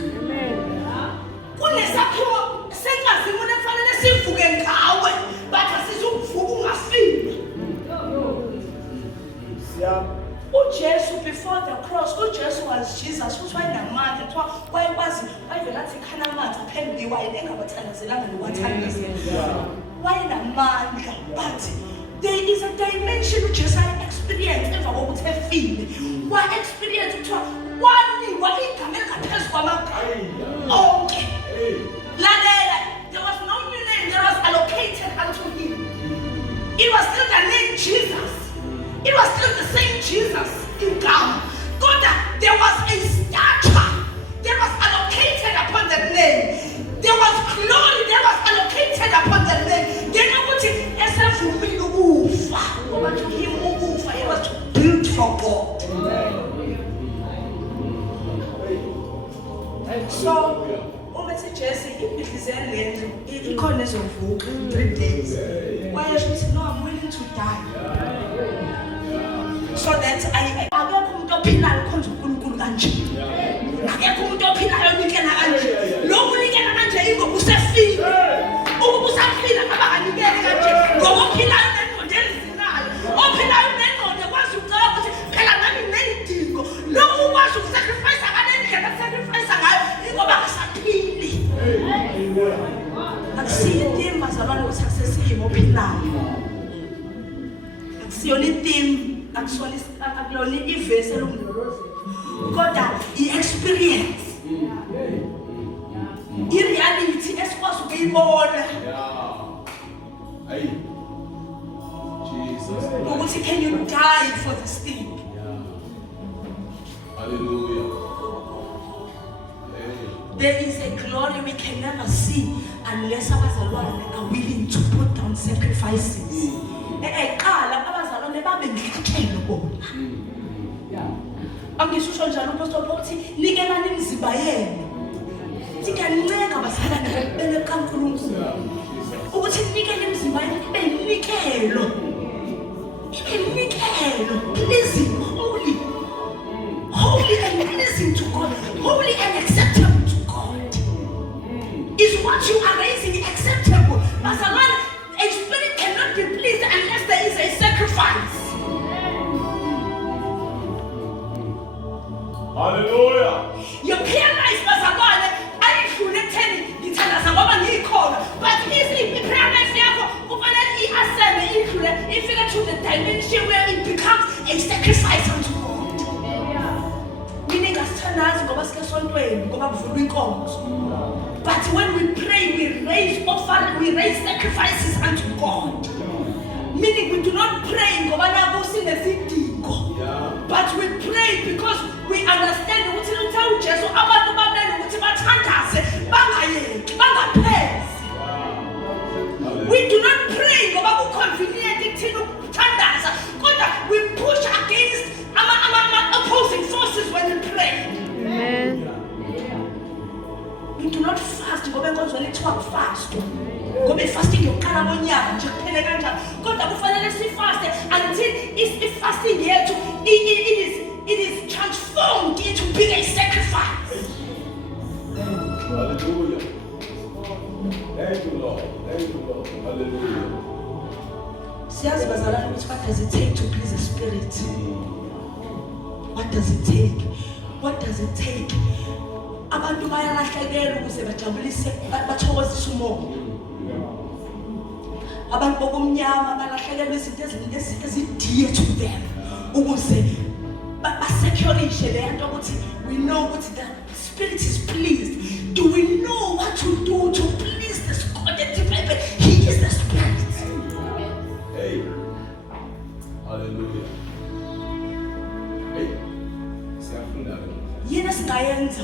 Kunesakhiwo senkazimulo efanele sivuke ngawe, but asizukuvuka ungafile. uJesu before the cross, uJesu was Jesus, futhi wayenamandla, kuthiwa wayekwazi wayevela athi khana amanzi aphenduke iwayini engabathandazelanga nokuwathandazela. Wayenamandla, but there is a dimension uJesu experience emva kokuthi efile. Wa-experience kuthiwa wanikwa igama elingaphezu kwamagama onke. Lalela, there was no new name that was allocated unto him. It was still the name Jesus. It was still the same Jesus in God. There was a stature that was allocated upon that name. There was glory that was allocated upon that name. Then to him, it was built for God. So, Jesse, he called us of 3 days. Why she said, no, I'm willing to die. So that I come to Pina, come to Kunkunganji. I come to Pina, you can have nobody can answer you. Who said, feed? Who was that feeling about you getting a go up Pina and open out men on the ones who go to Kalamani Mendigo. No one wants to sacrifice a man cannot sacrifice a guy. You go back as a pili. I'm seeing him as a man who success him open now. That's the only thing actually the only vessel God he experienced. In reality, it's supposed to be born. Can you die for this thing? Hallelujah. There is a glory we can never see unless abazalwane are willing to put down sacrifices. Angisho njalo uPaul uthi nikelani imizimba yenu. Sikanceka bazalwane bekaNkulunkulu. Ukuthi nikele imizimba yenu benikelo. Pleasing, holy and pleasing to God, holy and acceptable to God. Is what you are raising acceptable. But a spirit cannot be pleased unless there is a sacrifice. Hallelujah. Your prayer life was a God. I should tell you, but easily the prayer life if you get to the dimension where it becomes a sacrifice unto God. Meaning as standards go back somewhere, go back for incomes. But when we pray, we raise sacrifices unto God. Meaning we do not pray, but we pray because we understand what you tell Jesus. We do not pray convenient standards. We push against opposing forces when we pray. Amen. We do not fast because when it's fast. Go be fasting your caramonia, God fast until it's fasting here to it is transformed into being a sacrifice. Hallelujah. Thank you, Lord. Thank you, Lord. Hallelujah. What does it take to please the Spirit? What does it take? What does it take? Abantu bayalahlekela ukuze bajabulise bathokozise umoya. Abantu bokumnyama balahlekelwa izinto ezidear to them ukuze basecurishe lento ukuthi we know what the Spirit is pleased. Do we know what to do to please this God? He is the Spirit. Hey. Hallelujah. Hey. Siyafunda ke. Yena singayenza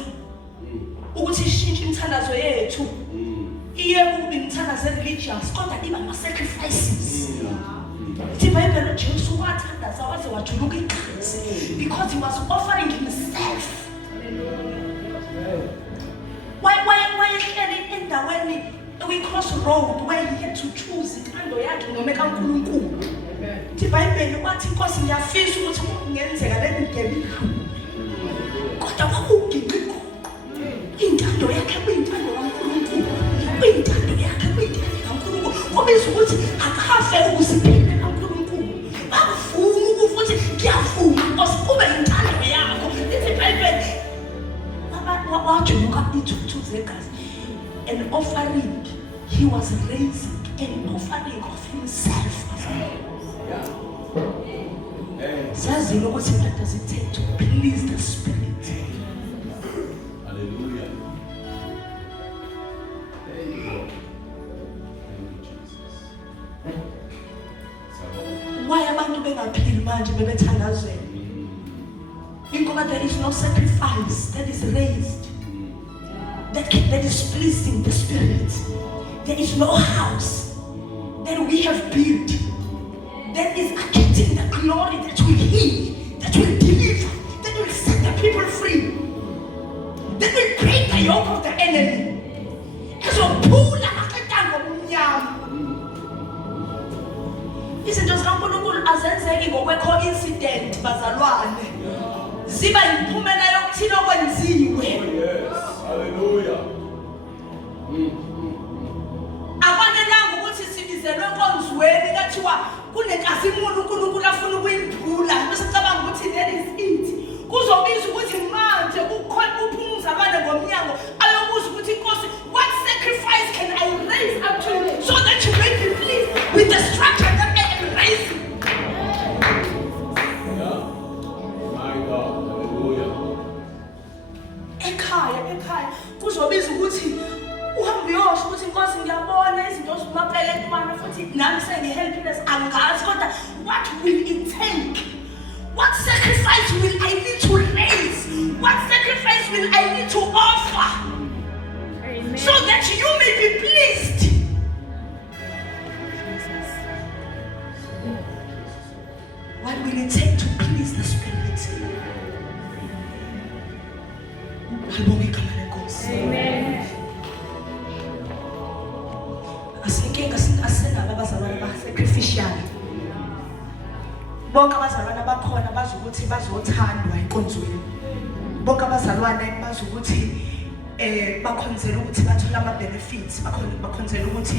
ukuthi ishintshe imithandazo yethu iye kube imithandazo religious kodwa iba ama sacrifices. IBhayibheli uJesu wathandaza waze wajuluka igazi because he was offering himself. Why ehleli endaweni kwi-crossroad where he had to choose intando yakhe noma kaNkulunkulu. iBhayibheli wathi Nkosi ngiyafisa ukuthi kungenzeka leli ngebe kodwa kwakuginqiko intando yakhe kuyintando kaNkulunkulu kuyintando yakhe kuyintando kaNkulunkulu kubizwa ukuthi akafe ukusiphila kaNkulunkulu akuvuma ukuthi ngiyavuma Nkosi kube intando yakho. iBhayibheli wajuluka ithuthu zegazi an offering. He was raising an offering of himself. Sazi ukuthi what does it take to please the Spirit? Hallelujah. There you go. Thank you, Jesus. Why abantu bengaphili manje bebethandazela? Because there is no sacrifice that is raised that is pleasing the Spirit. There is no house that we have built that is attracting the glory that will heal, that will deliver, that will set the people free, that will break the yoke of the enemy. Ezophula amaketango omnyama. Izinto zikaNkulunkulu azenzeki ngokwe-coincident bazalwane. Ziba imphumela yokuthina okwenziwe. Yes. Hallelujah. Akwanelanga ukuthi sibizelwe enkonzweni kathiwa kunenkazimulo uNkulunkulu afuna ukuyindlula bese cabanga ukuthi that is it. Kuzobizwa ukuthi manje ukhona uphumuzakane ngomnyango ayobuza ukuthi Nkosi, what sacrifice can I raise up to you so that you may be pleased with the structure that I am raising? Yeah. My God. Hallelujah. Ekhaya kuzobizwa ukuthi uhambe uyosho ukuthi Nkosi ngiyabona izinto zimaphele kumana futhi nami sengihelpless angazi kodwa what will it take? What sacrifice will I need to raise? What sacrifice will I need to offer? Amen. So that you may be pleased. What will it take to please the Spirit? Amen. Asinaba abazalwane ba-sacrificial. Bonke abazalwane bakhona bazi ukuthi bazothandwa enkonzweni. Bonke abazalwane bazi ukuthi bakhonzela ukuthi bathole ama-benefits, bakhonzela ukuthi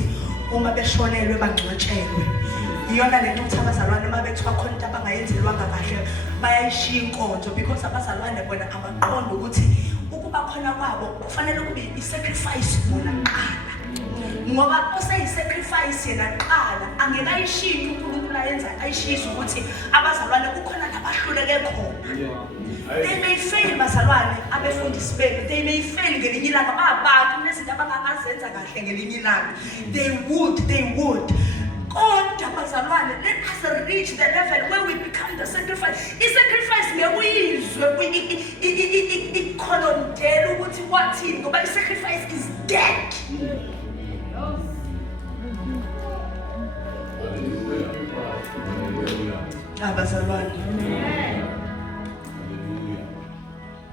uma beshonelwe bangcwatshelwe. Iyona lento ukuthi abazalwane uma bethiwa khona into abangayenzelwanga kahle bayayishiya inkonzo because abazalwane bona abaqonda ukuthi ukuba khona kwabo kufanele kube i-sacrifice bona kuqala. Ngoba oseyi-sacrifice yena kuqala angeke ayishiye uNkulunkulu ayenza ayishisa ukuthi abazalwane kukhona labahluleke khona. They may fail bazalwane abefundisi benu. They may fail ngelinye ilanga babantu nezinto abangazenza kahle ngelinye ilanga. They would. Kodwa bazalwane, let us reach the level where we become the sacrifice. I-sacrifice ngekuyizwe ikhonondela ukuthi kwathini ngoba i-sacrifice is dead. Abazalwane. Amen.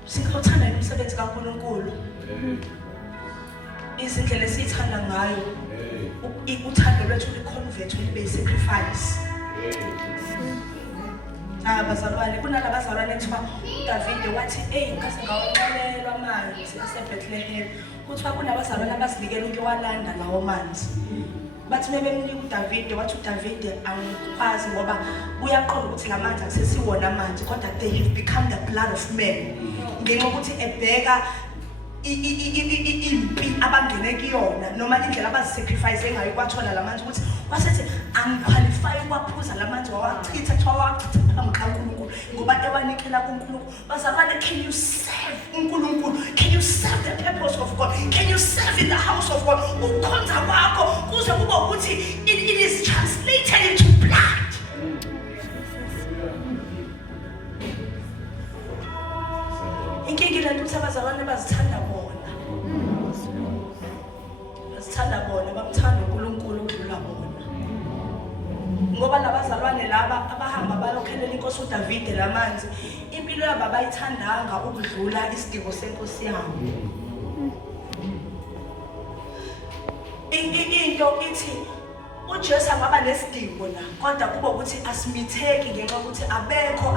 Singawuthanda umsebenzi kaNkulunkulu. Izindlela esithanda ngayo uthando lwethu liconvert libe sacrifice. Abazalwane kunalabazalwane ethiwa uDavid wathi ngase ngawonqolelwa amanzi aseBethlehem. Kuthiwa kunabazalwane abazinikela ukuyowalanda lawo manzi. Bathi bebemnika uDavid wathi uDavid angikwazi ngoba uyaqonda ukuthi lamanzi akusesiwona manje kodwa they have become the blood of men. Ngenxa ukuthi ebheka impi abangene kuyona noma indlela abazisacrifice ngayo kwathola lamanzi ukuthi wasethi angiqualify ukwaphuza lamanzi wawachitha wachitha phambi kaNkulunkulu ngoba ewanikela kuNkulunkulu. Bazalwane, can you serve uNkulunkulu? Can you serve the purpose of God? Can you serve in the house of God? Ukhonza kwakho kuze kube ukuthi it is translated into blood. Inkingi lento ukuthi abazalwane bazithanda bona. Bazithanda bona, bamthanda uNkulunkulu udlula bona. Ngoba labazalwane laba abahamba bayokhelela inkosi uDavid lamanzi, impilo yabo abayithandanga ukudlula isidingo senkosi yabo. Into ithi uJesu angaba nesidingo la, kodwa kuba ukuthi asimitheki ngenxa ukuthi abekho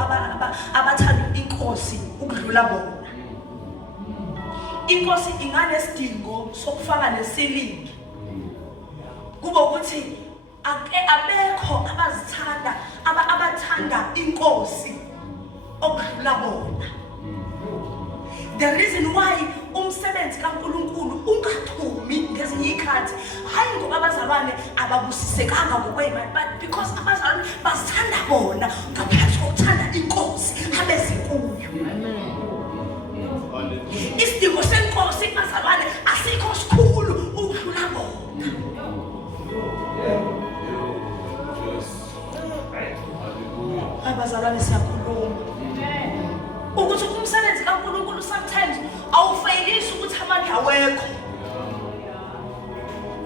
abathanda inkosi ukudlula bona. Inkosi inganesidingo sokufaka nesilingi. Kuba ukuthi abekho abazithanda abathanda inkosi okudlula bona. The reason why umsebenzi kaNkulunkulu ungathumi ngezinye ikhathi hayi ngoba abazalwane ababusisekanga ngokwemali, but because abazalwane bazithanda bona ngaphansi kokuthanda inkosi abezinkulu. Isidingo senkosi abazalwane asikho sikhulu ukudlula bona. Abazalwane siyakhuluma ukuthi umsebenzi kaNkulunkulu sometimes awufeyilisi ukuthi amandla awekho.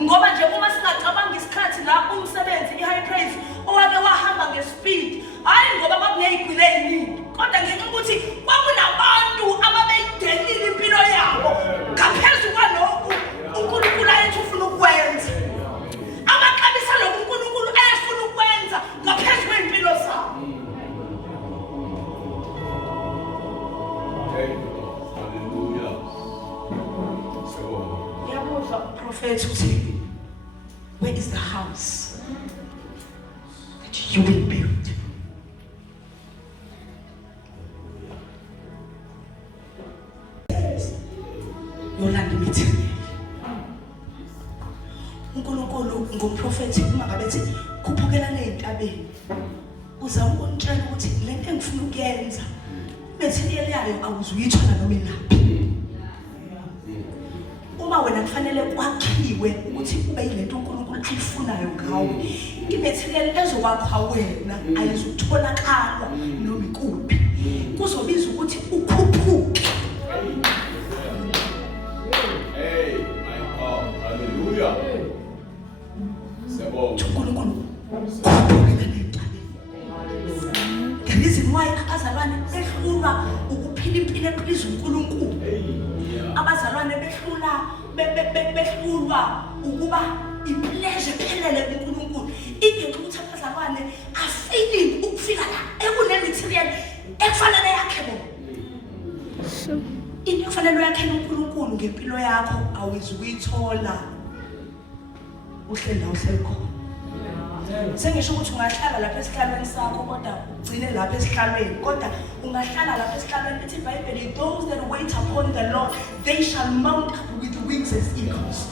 Ngoba nje uma singacabanga isikhathi la umsebenzi i-high praise owake wahamba ngespeed, hayi ngoba kwakuney'gwile ey'ningi, kodwa ngenxa ukuthi kwakunabantu ababeyidelile impilo yabo ngaphezu kwalokhu uNkulunkulu ayethi ufuna ukwenza. Abaxabisa lokhu uNkulunkulu ayefuna ukwenza ngaphezu kwey'mpilo zabo. Prophet, where is the house that you will build? Yolanda material. uNkulunkulu ngomprofethi uma ngabe ethi khuphukela nezintabeni, uzama ukutshela ukuthi lento engifuna ukuyenza material yayo awuzuyithola noma ilaphi. Uma wena kufanele kwakhiwe ukuthi kube yilento uNkulunkulu ayifunayo ngawe, imaterial ezokwakha wena ayizutholakala noma ikuphi, kuzobiza ukuthi ukhuphuke. Hey, my God, hallelujah. uNkulunkulu khuphukela nezintabeni. The reason why abazalwane behlulwa ukuphila impilo ephilisa uNkulunkulu, abazalwane behlulwa ukuba ipleasure ephelele kuNkulunkulu, ingenxa ukuthi abazalwane afeeling ukufika la ekunematerial ekufanele yakhe bona. Into ekufanele yakhe uNkulunkulu ngempilo yakho awuzukuyithola uhleli la uhleli khona. Sengisho ukuthi ungahlala lapha esihlalweni sakho kodwa ugcine lapha esihlalweni, kodwa ungahlala lapha esihlalweni lithi iBhayibheli, those that wait upon the Lord they shall mount up with wings as eagles.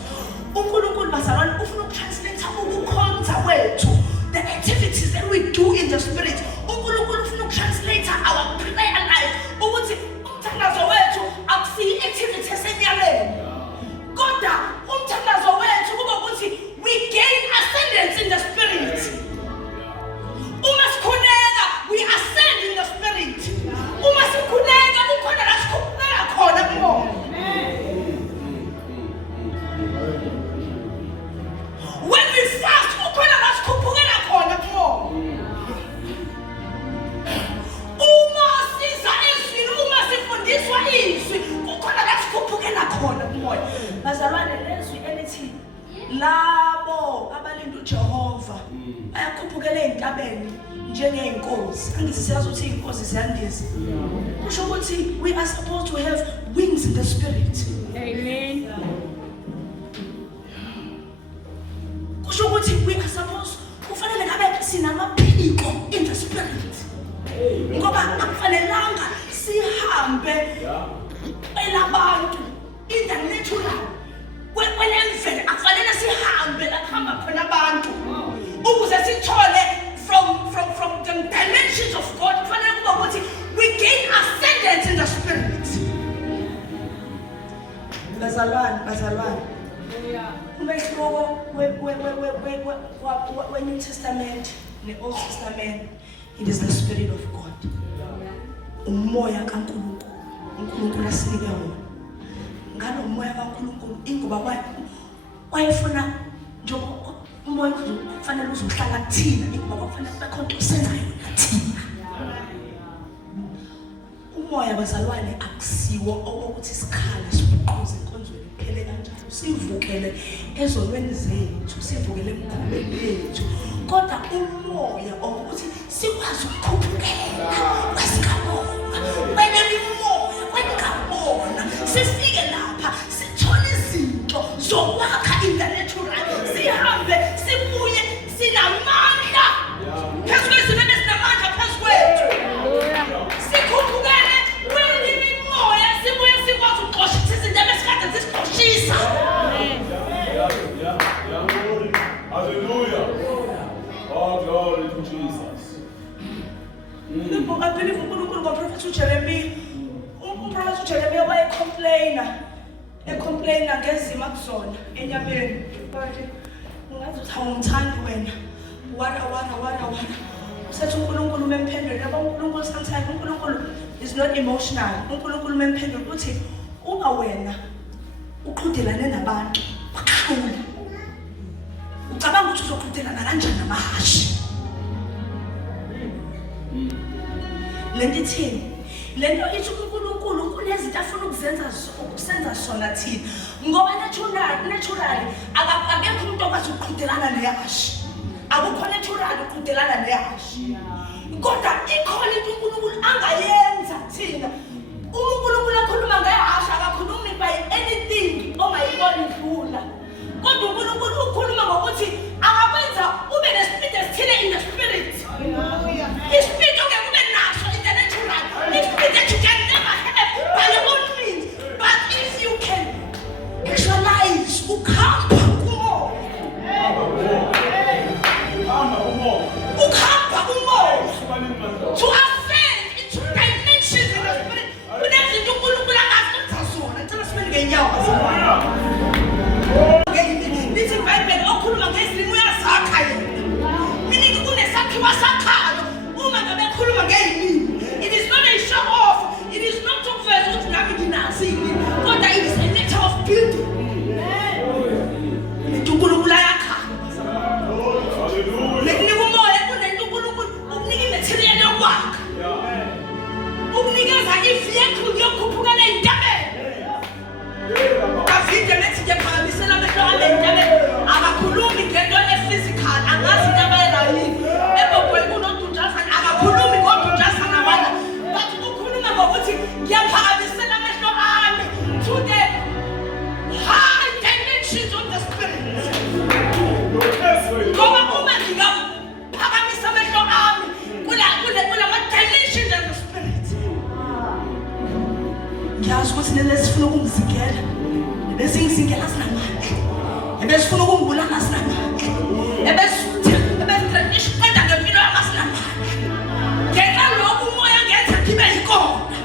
uNkulunkulu bazalwane ufuna ukutranslate ukukhonza kwethu, the activities that we do in the spirit. uNkulunkulu ufuna ukutranslate our prayer life ukuthi umthandazo wethu akusiyi activity esenyameni, kodwa umthandazo wethu kuba ukuthi we gain ascendance in the spirit. Uma sikhuleka we ascend in the spirit. Uma sikhuleka kukhona la sikhuphukela khona kumoya. When we fast kukhona la sikhuphukela khona kumoya. Uma siza izwi, uma sifundiswa izwi kukhona la sikhuphukela khona kumoya. Bazalwane, lezwi elithi labo abalinda uJehova bayakhuphukela ezintabeni njengeyinkosi. Angithi siyazi ukuthi inkosi ziyandiza. Kusho ukuthi we are supposed to have wings in the spirit. Amen. Kusho ukuthi we are supposed kufanele ngabe sinamaphiko in the spirit. Ngoba akufanelanga sihambe elabantu in the natural. When akufanele sihambe la kuhamba khona abantu. of God, we gain ascendance in the spirit. Bazalwane. Umehluko we-New Testament ne-Old Testament, it is the Spirit of God. Umoya kaNkulunkulu, uNkulunkulu asinike wona. Ngalo umoya kaNkulunkulu ingoba wayefuna njengoba umoya kufanele uzohlala kuthina, ingoba kufanele kube khona osenzayo nathina. Umoya bazalwane akusiwo okokuthi sikhale siqhuze enkonzweni kuphele kanjalo. Sivukele ezolweni zethu, sivukele emkhubeni yethu. Kodwa umoya okokuthi sikwazi ukukhuphukela kwasikabona. Wena umoya kwendlu sifike lapha sithole izinto zokwakha in the natural. Sihambe sibuye sinamandla. Phezu kwezinto ezinamandla phezu kwethu. Sikhuphukele kwelimi moya sibuye sikwazi ukuqoshisa izinto ebesikade zisiqoshisa. Hallelujah. Oh, glory to Jesus. I believe uNkulunkulu ngoprofethi uJeremiya. Umprofethi uJeremiya wayecomplaina ngezimo akuzona enyameni. Bathi ungazuthi awumthandi wena. Wara. Usethi uNkulunkulu memphendula, yabo uNkulunkulu sometimes uNkulunkulu is not emotional. uNkulunkulu memphendula uthi uma wena uqhudelane nabantu bakhlula. Ucabanga ukuthi uzoqhudelana kanjani namahashi? Lento ithini? Lento ithi uNkulunkulu kunezinto afuna ukusenza sona thina. Ngoba naturally akekho umuntu okwazi ukuqhudelana nehashi. Akukho natural ukuqhudelana nehashi. Kodwa ikhona into uNkulunkulu angayenza thina. uNkulunkulu akhuluma ngehashi akakhulumi by anything ongayiboni idlula. Kodwa uNkulunkulu ukhuluma ngokuthi akakwenza ube nespirit esithile in the spirit. Ispirit ongeke ube naso in the natural. Ispirit that you can never have by your own means. But if you can actualize ukhamba kumoya. Ukhamba kumoya. To ascend into dimensions in the spirit. Kunezinto uNkulunkulu angazenza zona. Ngicela sibe ngenyawo. Lithi iBhayibheli okhuluma ngezilimi uyazakha yena. Meaning kunesakhiwo sakhayo uma ngabe ekhuluma ngezilimi. It is not a show off. It is not ukuveza ukuthi nami nginazini. Kodwa it is a matter of building. uNkulunkulu ayakha. Lekunika umoya kunento uNkulunkulu ukunika imaterial yokwakha. Ukunikeza ivehicle yokukhuphukela entabeni. Kavide methi ngiyaphakamisela amehlo ami entabeni. Akakhulumi ngento e-physical, angazi into abayelayo yini. Ebhobhoyi kunodunjazana, akakhulumi ngodunjazana wala. But ukhuluma ngokuthi ngiyaphakamisela amehlo ami to the high dimensions of the spirit. Ngoba uma ngingaphakamisa amehlo ami kulama-dimensions of the spirit. Ngiyazi ukuthi nelesifuna ukungizingela. Ebesingizingela sinamandla. Ebesifuna ukungibulala sinamandla. Ebesithrenishiqeda ngempilo yami sinamandla. Ngenxa lokhu umoya ngenza ngibe yikona.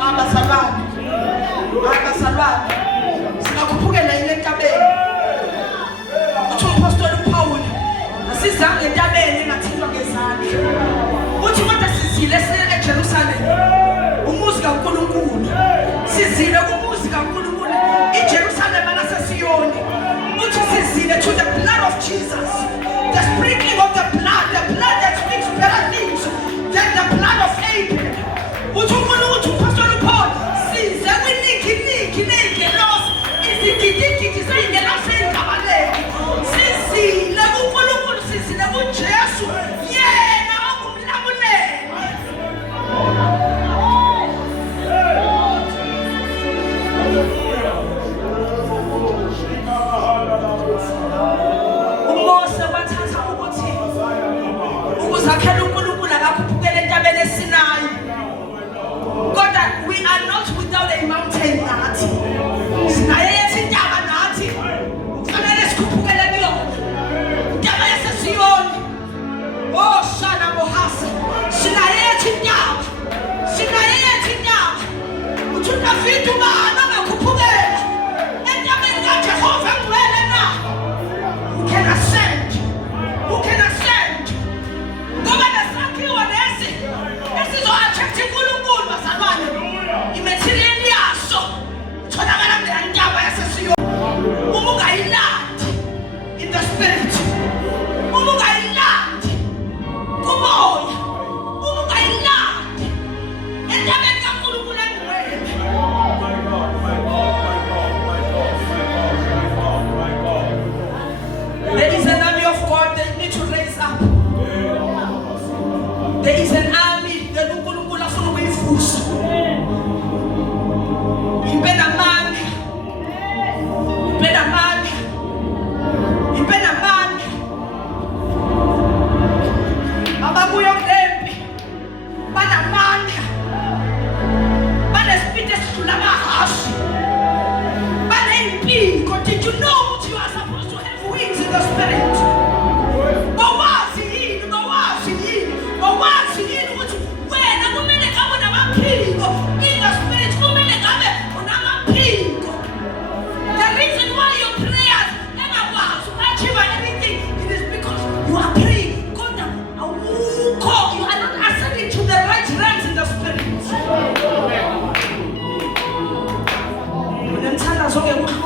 Abazalwane. Singakhuphukela yini entabeni? Uthi umpostoli uPaul asizange entabeni engathintwa ngezandla. Uthi kodwa sizile eJerusalem. Umuzi kaNkulunkulu. Sizile kumuzi kaNkulunkulu iJerusalem nasesiyoni. Uthi sizile to the blood of Jesus. The sprinkling of the blood that speaks better things than the blood of Abel. Uthi uNkulunkulu uthi umpostoli uPaul size kwiningi lo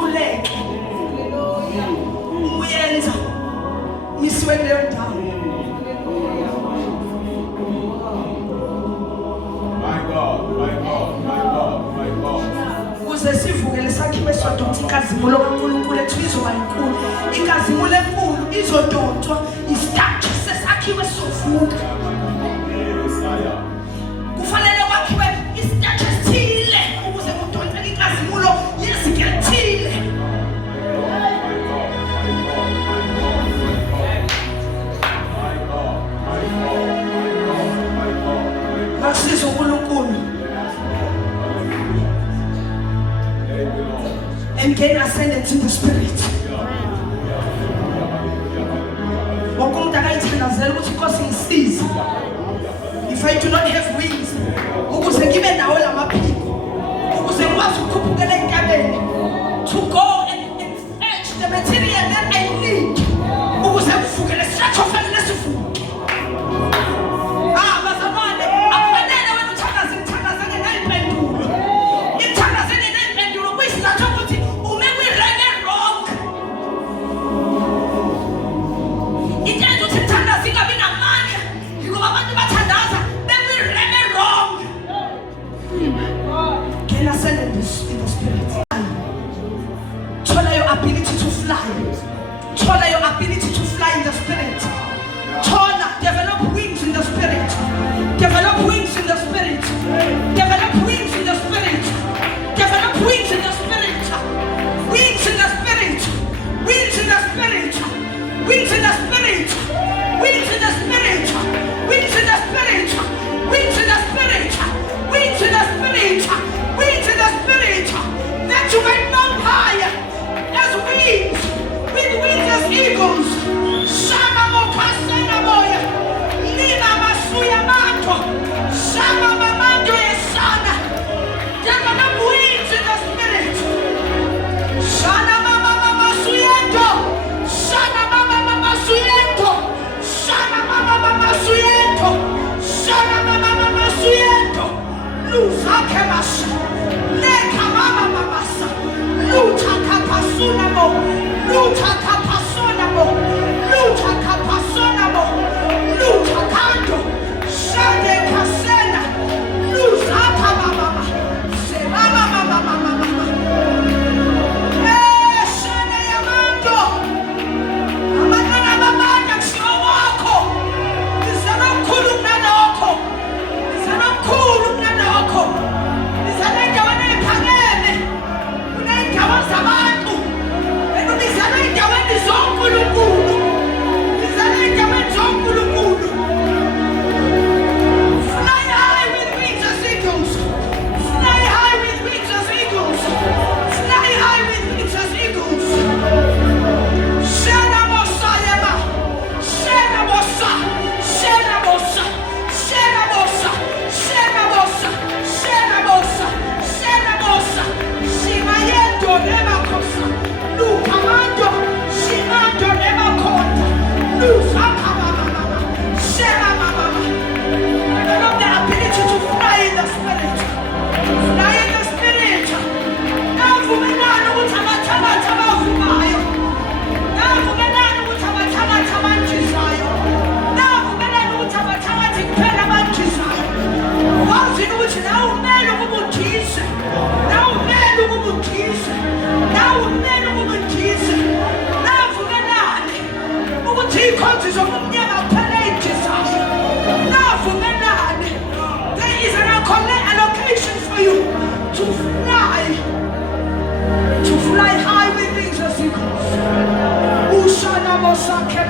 ukhuleke uyenza misiwe leyo ndawo. Ukuze sivuke lesakhiwo esodonsa inkazimulo kaNkulunkulu ethu izoba inkulu. Inkazimulo enkulu izodonswa isitatsha sesakhiwo esovuka. Kufanele kwakhiwe isitatsha esithile ukuze kudonseke inkazimulo yezinga elithile. Ngasiza uNkulunkulu. And gain ascendance in the spirit. If I do not have wings, to go and fetch the material that I need. Ability to fly. Tola your ability to fly in the spirit. Tola, develop wings in the spirit. Develop wings in the spirit. Develop wings in the spirit. Develop wings in the spirit. Wings in the spirit. Wings in the spirit. Wings in the spirit. Wings in the spirit. Wings in the spirit. Wings in the spirit. Wings in the spirit. Wings in the spirit. That you may mount higher. As wings, with wings as eagles. Shama mokasena moya. Lina masuya manto. Shama mamando esana. Develop wings in the spirit. Shana mama mama suyento. Shana mama mama suyento. Shana mama mama suyento. Shana mama mama suyento. Luzake masha. Leka mama mamasa. Luta kapasonamo, luta kapasonamo, luta kapasonamo, luta kanto, shade kasena, luta kababa, se mama mama mama mama. Shade yamando, amana mama yakshawako, isana kulu nanoko, isana kulu nanoko, isana jawane pangene, unaita wasabantu. Fly high with wings as eagles. Fly high with wings as eagles. Fly high with wings as eagles. Shena mosa yema. Shena mosa. Shena mosa. Shena mosa. Shena mosa. Shena mosa. Shena mosa. Shima yendo nema kosa. Lukamando. Shimando nema kota. Lusaka mama mama. Shema mama mama. Develop the ability to fly in the spirit. Fly in the spirit. Navumelana uthabatha abavumayo. Navumelana uthabatha abanjizayo. Navumelana uthabatha abathi kuphela abanjizayo. Wazi ukuthi nawe umele ukubudise. Nawe umele ukubudise. Nawe umele ukubudise. Navumelane ukuthi ikhonzi zomnyama kuphela ijizayo. Navumelane. There is an allocation for you to fly high with wings as eagles. Ushana mosake